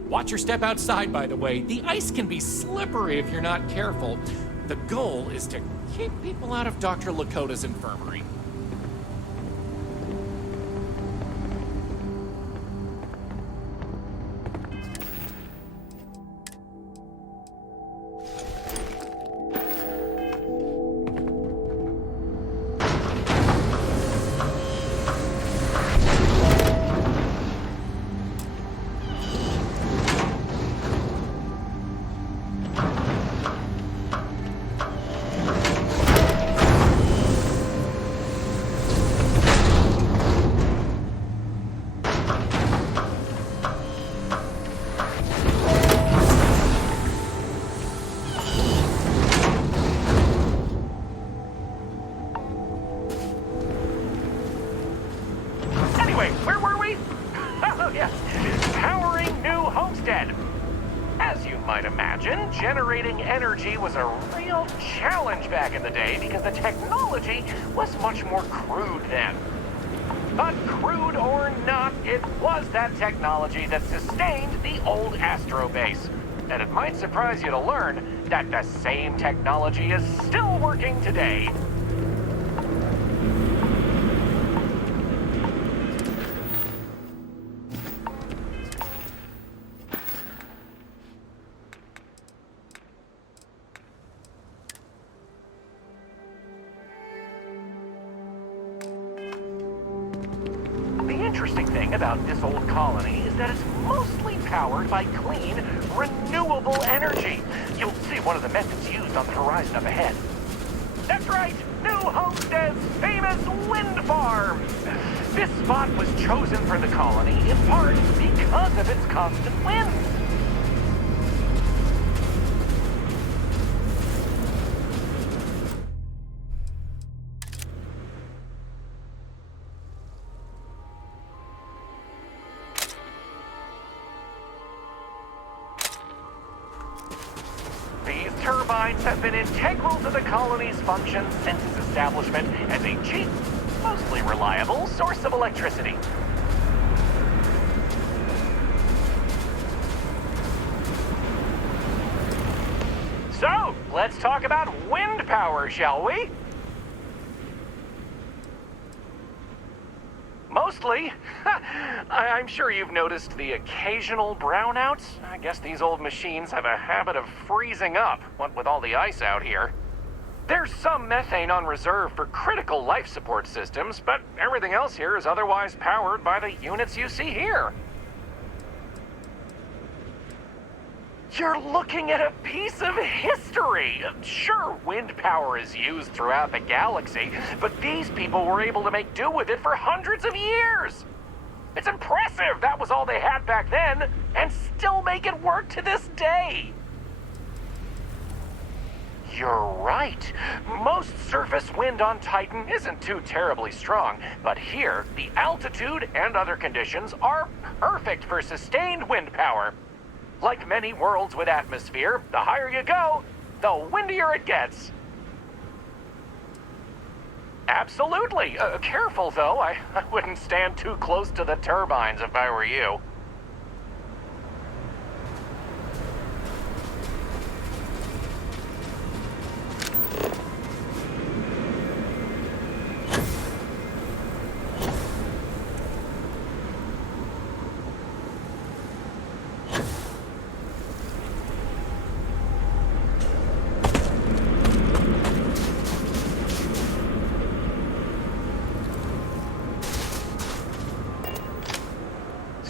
Watch your step outside, by the way. The ice can be slippery if you're not careful. The goal is to keep people out of Dr. Lakota's infirmary. Anyway, where were we? Oh, yes. Powering New Homestead. As you might imagine, generating energy was a real challenge back in the day because the technology was much more crude then. But crude or not, it was that technology that sustained the old Astro base. And it might surprise you to learn that the same technology is still working today. Interesting thing about this old colony is that it's mostly powered by clean, renewable energy. You'll see one of the methods used on the horizon up ahead. That's right, New Homestead's famous wind farm. This spot was chosen for the colony in part because of its constant winds. These turbines have been integral to the colony's function since its establishment as a cheap, mostly reliable source of electricity. So, let's talk about wind power, shall we? Mostly. I'm sure you've noticed the occasional brownouts. I guess these old machines have a habit of freezing up, what with all the ice out here. There's some methane on reserve for critical life support systems, but everything else here is otherwise powered by the units you see here. You're looking at a piece of history. Sure, wind power is used throughout the galaxy, but these people were able to make do with it for hundreds of years. It's impressive that was all they had back then, and still make it work to this day. You're right. Most surface wind on Titan isn't too terribly strong, but here, the altitude and other conditions are perfect for sustained wind power. Like many worlds with atmosphere, the higher you go, the windier it gets. Absolutely. Careful, though. I wouldn't stand too close to the turbines if I were you.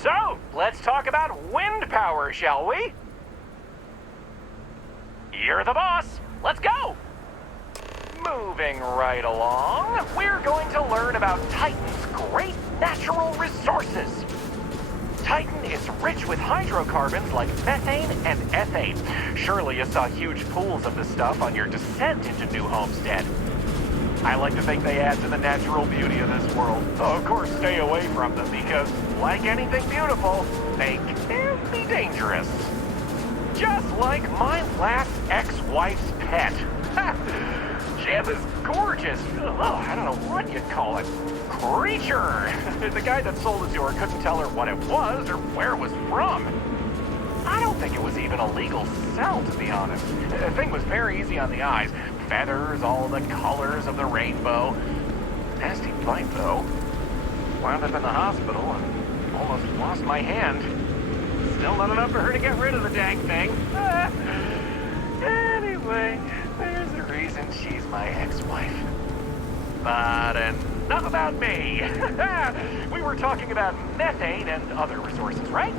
So, let's talk about wind power, shall we? You're the boss. Let's go. Moving right along, we're going to learn about Titan's great natural resources. Titan is rich with hydrocarbons like methane and ethane. Surely you saw huge pools of the stuff on your descent into New Homestead. I like to think they add to the natural beauty of this world. Though, of course, stay away from them because, like anything beautiful, they can be dangerous. Just like my last ex-wife's pet. She had this gorgeous, I don't know what you'd call it, creature. The guy that sold it to her couldn't tell her what it was or where it was from. I don't think it was even a legal sell, to be honest. The thing was very easy on the eyes. Feathers, all the colors of the rainbow. Nasty bite, though. Wound up in the hospital and almost lost my hand. Still not enough for her to get rid of the dang thing. Anyway, there's a reason she's my ex-wife. But enough about me. We were talking about methane and other resources, right?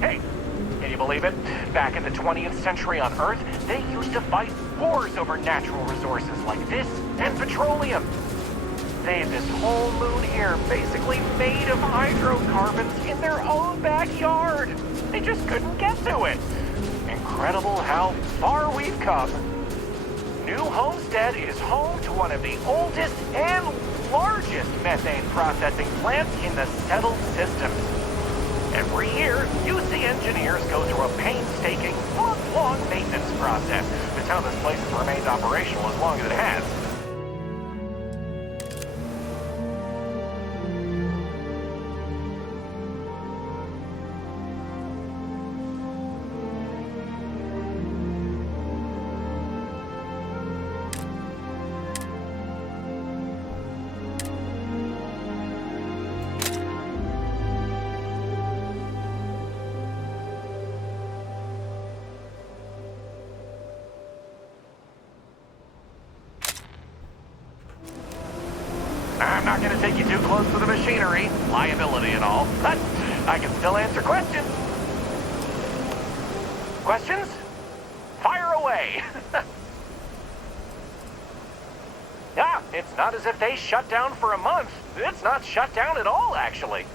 Hey, can you believe it? Back in the 20th century on Earth, they used to fight wars over natural resources like this and petroleum. They had this whole moon here basically made of hydrocarbons in their own backyard. They just couldn't get to it. Incredible how far we've come. New Homestead is home to one of the oldest and largest methane processing plants in the settled systems. Every year, UC engineers go through a painstaking, month-long maintenance process. That's how this place has remained operational as long as it has. I'm not going to take you too close to the machinery, liability and all, but I can still answer questions. Questions? Fire away. It's not as if they shut down for a month. It's not shut down at all, actually.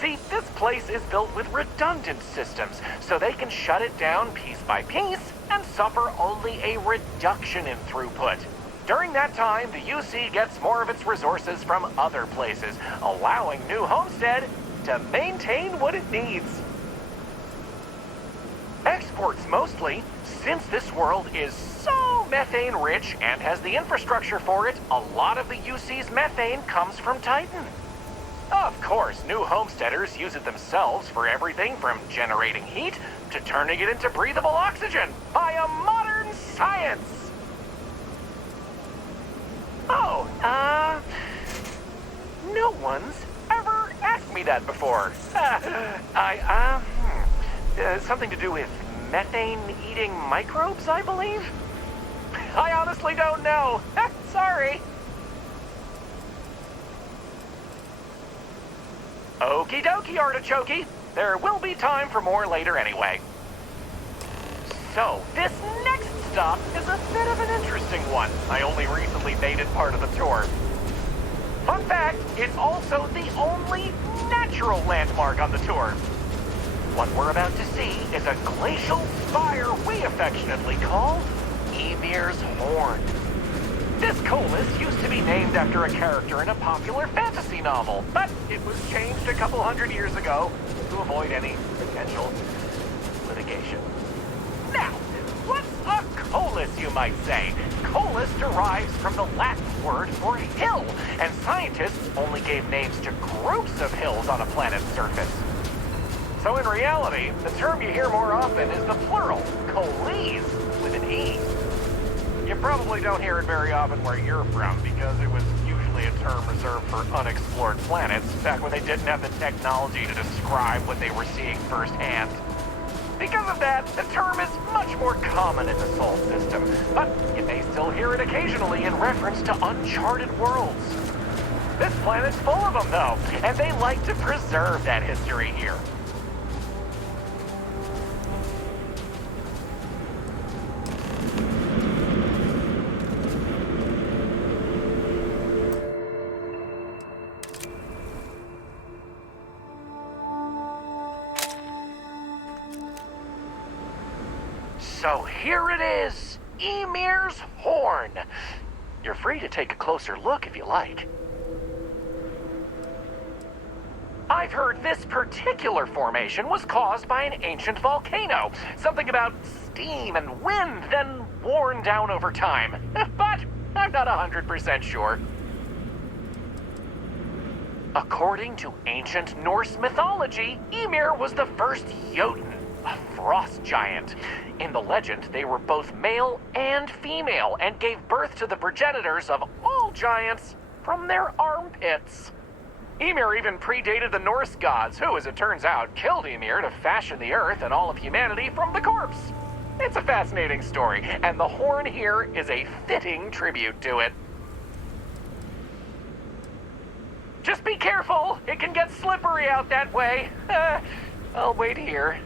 See, this place is built with redundant systems, so they can shut it down piece by piece and suffer only a reduction in throughput. During that time, the UC gets more of its resources from other places, allowing New Homestead to maintain what it needs. Exports mostly, since this world is so methane-rich and has the infrastructure for it, a lot of the UC's methane comes from Titan. Of course, New Homesteaders use it themselves for everything from generating heat to turning it into breathable oxygen by a modern science. Oh, no one's ever asked me that before. Something to do with methane-eating microbes, I believe? I honestly don't know. Sorry. Okie dokie, artichoke. There will be time for more later anyway. So, this next stop is a bit of an interesting one. I only recently made it part of the tour. Fun fact, it's also the only natural landmark on the tour. What we're about to see is a glacial spire we affectionately call Ymir's Horn. This colus used to be named after a character in a popular fantasy novel, but it was changed a couple hundred years ago to avoid any potential litigation. Now, what's a colus, you might say? Colus derives from the Latin word for hill, and scientists only gave names to groups of hills on a planet's surface. So in reality, the term you hear more often is the plural, coles, with an E. You probably don't hear it very often where you're from, because it was usually a term reserved for unexplored planets, back when they didn't have the technology to describe what they were seeing firsthand. Because of that, the term is much more common in the Sol system, but you may still hear it occasionally in reference to uncharted worlds. This planet's full of them, though, and they like to preserve that history here. So here it is, Ymir's Horn. You're free to take a closer look if you like. I've heard this particular formation was caused by an ancient volcano. Something about steam and wind, then worn down over time. But I'm not 100% sure. According to ancient Norse mythology, Ymir was the first Jotun, a frost giant. In the legend, they were both male and female and gave birth to the progenitors of all giants from their armpits. Ymir even predated the Norse gods, who, as it turns out, killed Ymir to fashion the earth and all of humanity from the corpse. It's a fascinating story, and the horn here is a fitting tribute to it. Just be careful, it can get slippery out that way. I'll wait here.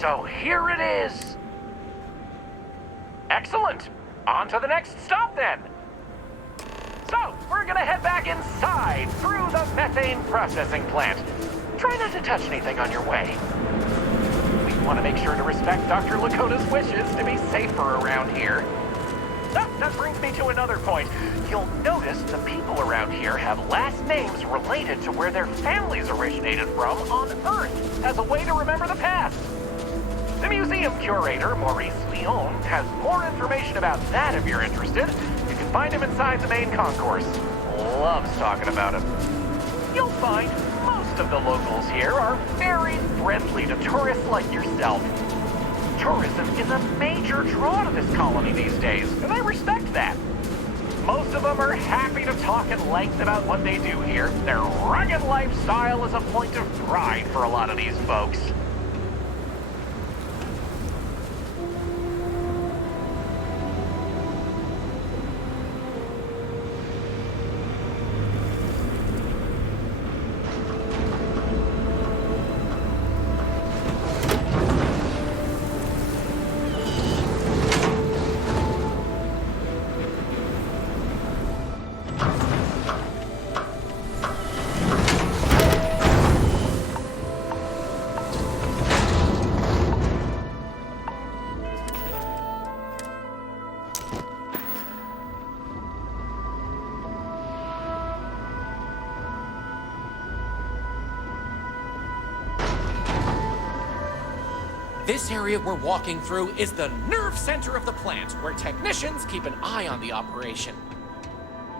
So here it is. Excellent. On to the next stop then. So, we're gonna head back inside through the methane processing plant. Try not to touch anything on your way. We want to make sure to respect Dr. Lakota's wishes to be safer around here. That brings me to another point. You'll notice the people around here have last names related to where their families originated from on Earth as a way to remember the past. The museum curator, Maurice Leon, has more information about that if you're interested. You can find him inside the main concourse. Loves talking about it. You'll find most of the locals here are very friendly to tourists like yourself. Tourism is a major draw to this colony these days, and I respect that. Most of them are happy to talk at length about what they do here. Their rugged lifestyle is a point of pride for a lot of these folks. This area we're walking through is the nerve center of the plant, where technicians keep an eye on the operation.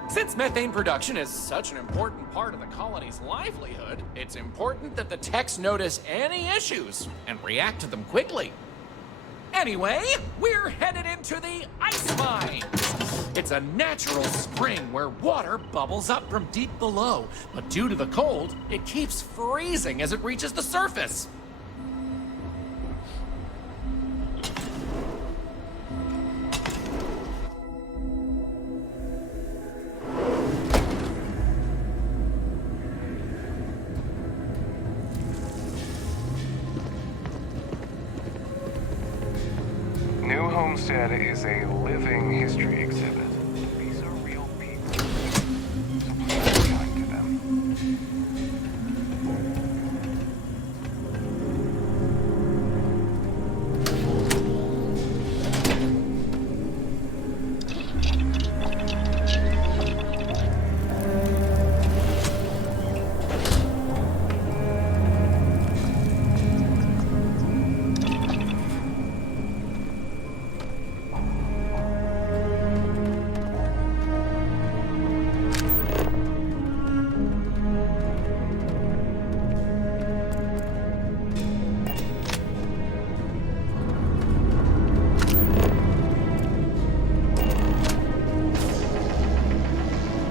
Since methane production is such an important part of the colony's livelihood, it's important that the techs notice any issues and react to them quickly. Anyway, we're headed into the ice mine. It's a natural spring where water bubbles up from deep below, but due to the cold, it keeps freezing as it reaches the surface. New Homestead is a living history exhibit. These are real people, so please be kind to them.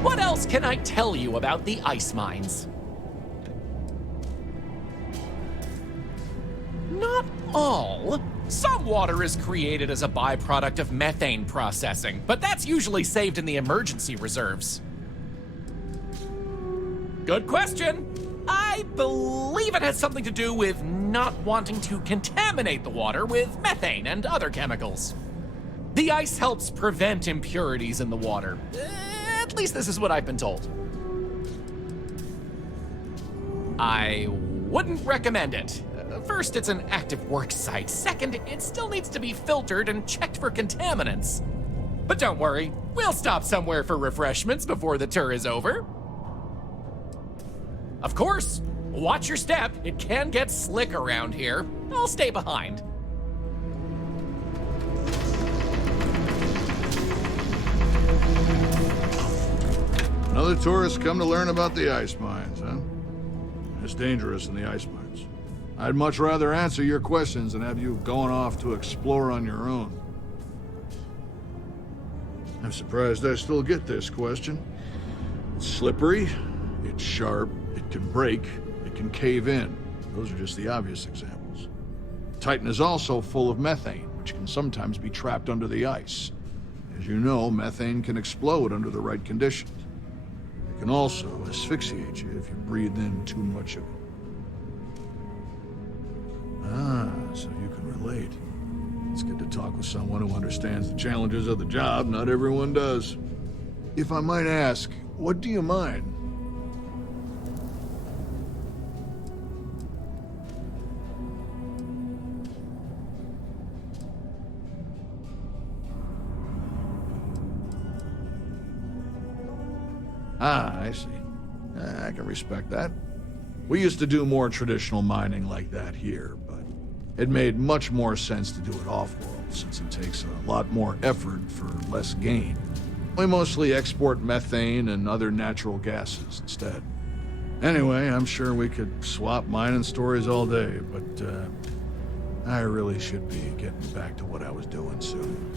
What else can I tell you about the ice mines? Not all. Some water is created as a byproduct of methane processing, but that's usually saved in the emergency reserves. Good question. I believe it has something to do with not wanting to contaminate the water with methane and other chemicals. The ice helps prevent impurities in the water. At least this is what I've been told. I wouldn't recommend it. First, it's an active work site. Second, it still needs to be filtered and checked for contaminants. But don't worry, we'll stop somewhere for refreshments before the tour is over. Of course, watch your step. It can get slick around here. I'll stay behind. Another tourist come to learn about the ice mines, huh? It's dangerous in the ice mines. I'd much rather answer your questions than have you going off to explore on your own. I'm surprised I still get this question. It's slippery, it's sharp, it can break, it can cave in. Those are just the obvious examples. Titan is also full of methane, which can sometimes be trapped under the ice. As you know, methane can explode under the right conditions. It can also asphyxiate you if you breathe in too much of it. Ah, so you can late. It's good to talk with someone who understands the challenges of the job. Not everyone does. If I might ask, what do you mind? Ah, I see. I can respect that. We used to do more traditional mining like that here, but it made much more sense to do it off-world, since it takes a lot more effort for less gain. We mostly export methane and other natural gases instead. Anyway, I'm sure we could swap mining stories all day, but I really should be getting back to what I was doing soon.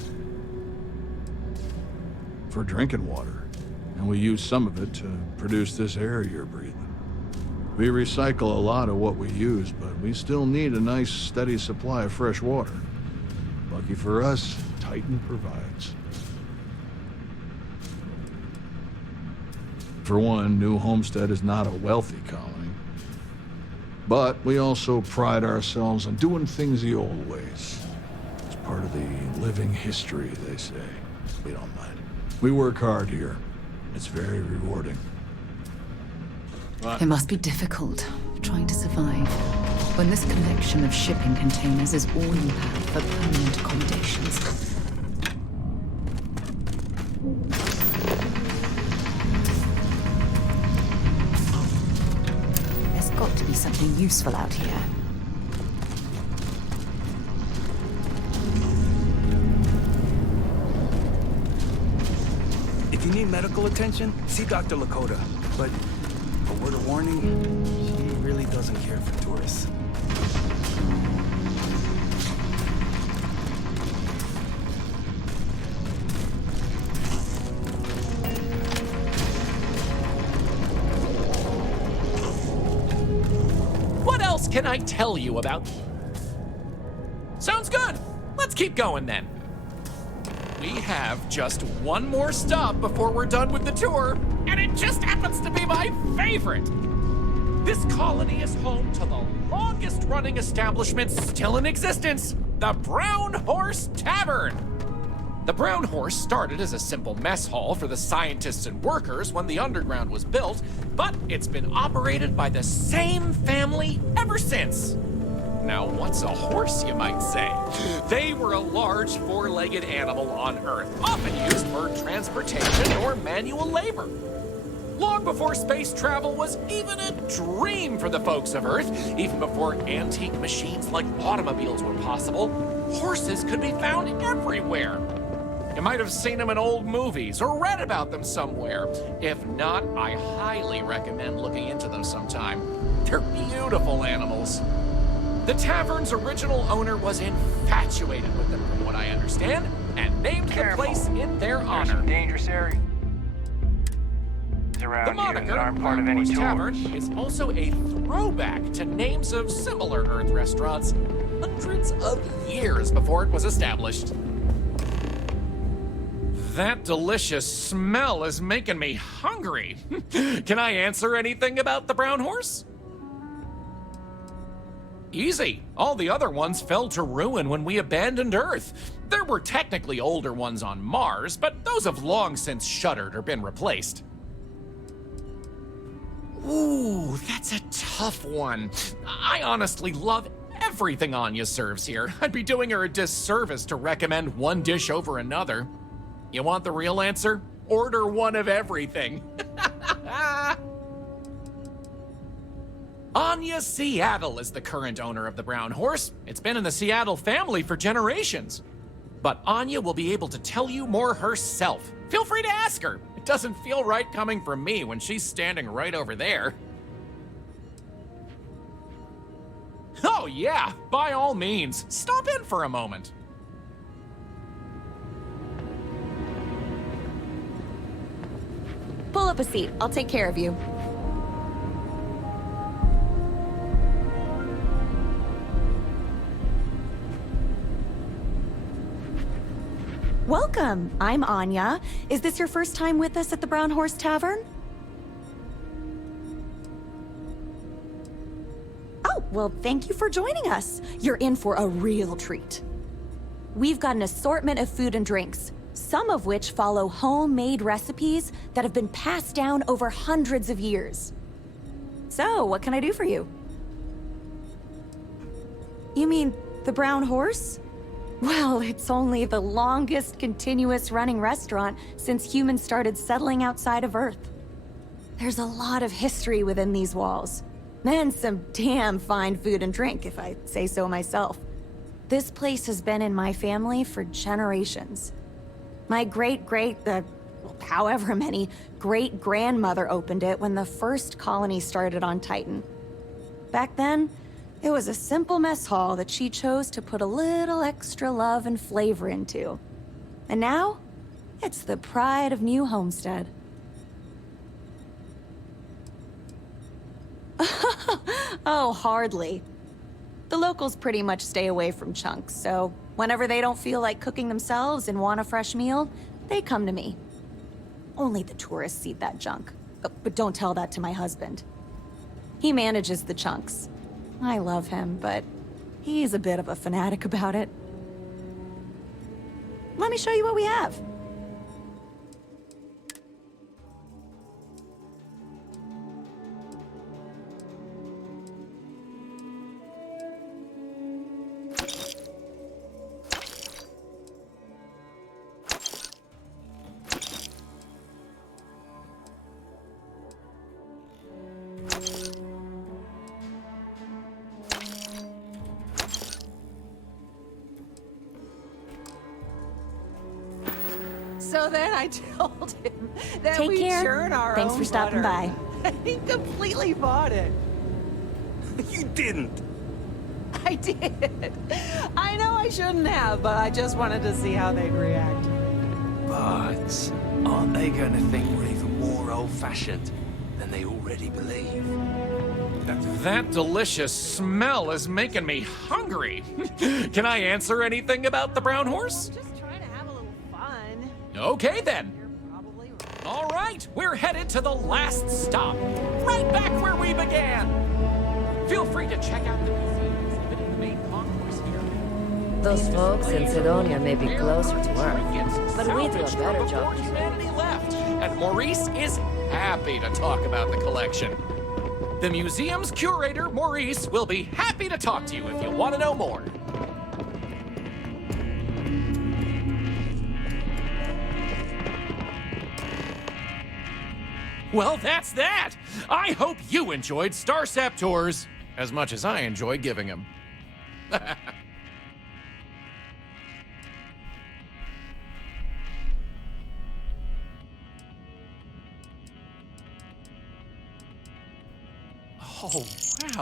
For drinking water, and we use some of it to produce this air you're breathing. We recycle a lot of what we use, but we still need a nice, steady supply of fresh water. Lucky for us, Titan provides. For one, New Homestead is not a wealthy colony. But we also pride ourselves on doing things the old ways. It's part of the living history, they say. We don't mind. We work hard here. It's very rewarding. It must be difficult, trying to survive, when this collection of shipping containers is all you have for permanent accommodations. There's got to be something useful out here. If you need medical attention, see Dr. Lakota. But a word of warning, she really doesn't care for tourists. What else can I tell you about? Sounds good. Let's keep going then. We have just one more stop before we're done with the tour, and it just happens to be my favorite. This colony is home to the longest-running establishment still in existence, the Brown Horse Tavern. The Brown Horse started as a simple mess hall for the scientists and workers when the underground was built, but it's been operated by the same family ever since. Now, what's a horse, you might say? They were a large four-legged animal on Earth, often used for transportation or manual labor. Long before space travel was even a dream for the folks of Earth, even before antique machines like automobiles were possible, horses could be found everywhere. You might have seen them in old movies or read about them somewhere. If not, I highly recommend looking into them sometime. They're beautiful animals. The tavern's original owner was infatuated with them, from what I understand, and named the place in their honor. Some dangerous areas around The moniker, here that aren't part of any Horse tours. Tavern, is also a throwback to names of similar Earth restaurants hundreds of years before it was established. That delicious smell is making me hungry. Can I answer anything about the Brown Horse? Easy. All the other ones fell to ruin when we abandoned Earth. There were technically older ones on Mars, but those have long since shuttered or been replaced. Ooh, that's a tough one. I honestly love everything Anya serves here. I'd be doing her a disservice to recommend one dish over another. You want the real answer? Order one of everything. Anya Seattle is the current owner of the Brown Horse. It's been in the Seattle family for generations. But Anya will be able to tell you more herself. Feel free to ask her. It doesn't feel right coming from me when she's standing right over there. Oh yeah, by all means, stop in for a moment. Pull up a seat. I'll take care of you. Welcome. I'm Anya. Is this your first time with us at the Brown Horse Tavern? Oh, Well, thank you for joining us. You're in for a real treat. We've got an assortment of food and drinks, some of which follow homemade recipes that have been passed down over hundreds of years. So, what can I do for you? You mean the Brown Horse? Well, it's only the longest continuous running restaurant since humans started settling outside of Earth. There's a lot of history within these walls. And some damn fine food and drink, if I say so myself. This place has been in my family for generations. My however many, great-grandmother opened it when the first colony started on Titan. Back then, it was a simple mess hall that she chose to put a little extra love and flavor into. And now, it's the pride of New Homestead. Oh, hardly. The locals pretty much stay away from chunks, so whenever they don't feel like cooking themselves and want a fresh meal, they come to me. Only the tourists eat that junk. But don't tell that to my husband. He manages the chunks. I love him, but he's a bit of a fanatic about it. Let me show you what we have. So then I told him that Take we care. churn our Thanks own for stopping butter. by. He completely bought it. You didn't. I did. I know I shouldn't have, but I just wanted to see how they'd react. But aren't they going to think we're even more old-fashioned than they already believe? That delicious smell is making me hungry. Can I answer anything about the Brown Horse? Just trying to have a little fun. Okay then. All right, we're headed to the last stop, right back where we began. Feel free to check out the museum exhibiting the main concourse here. Those folks in Sidonia may be closer to Earth, but we do a better job. Humanity left, and Maurice is happy to talk about the collection. The museum's curator, Maurice, will be happy to talk to you if you want to know more. Well, that's that! I hope you enjoyed Starsap Tours as much as I enjoy giving them.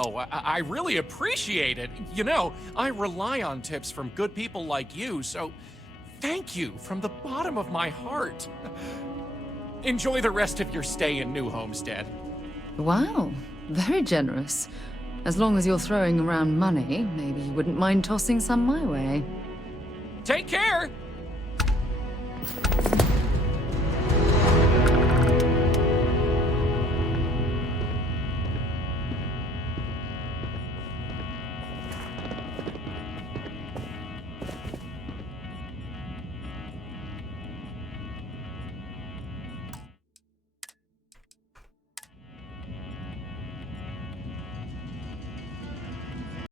Oh, wow. I really appreciate it. You know, I rely on tips from good people like you, so thank you from the bottom of my heart. Enjoy the rest of your stay in New Homestead. Wow, very generous. As long as you're throwing around money, maybe you wouldn't mind tossing some my way. Take care!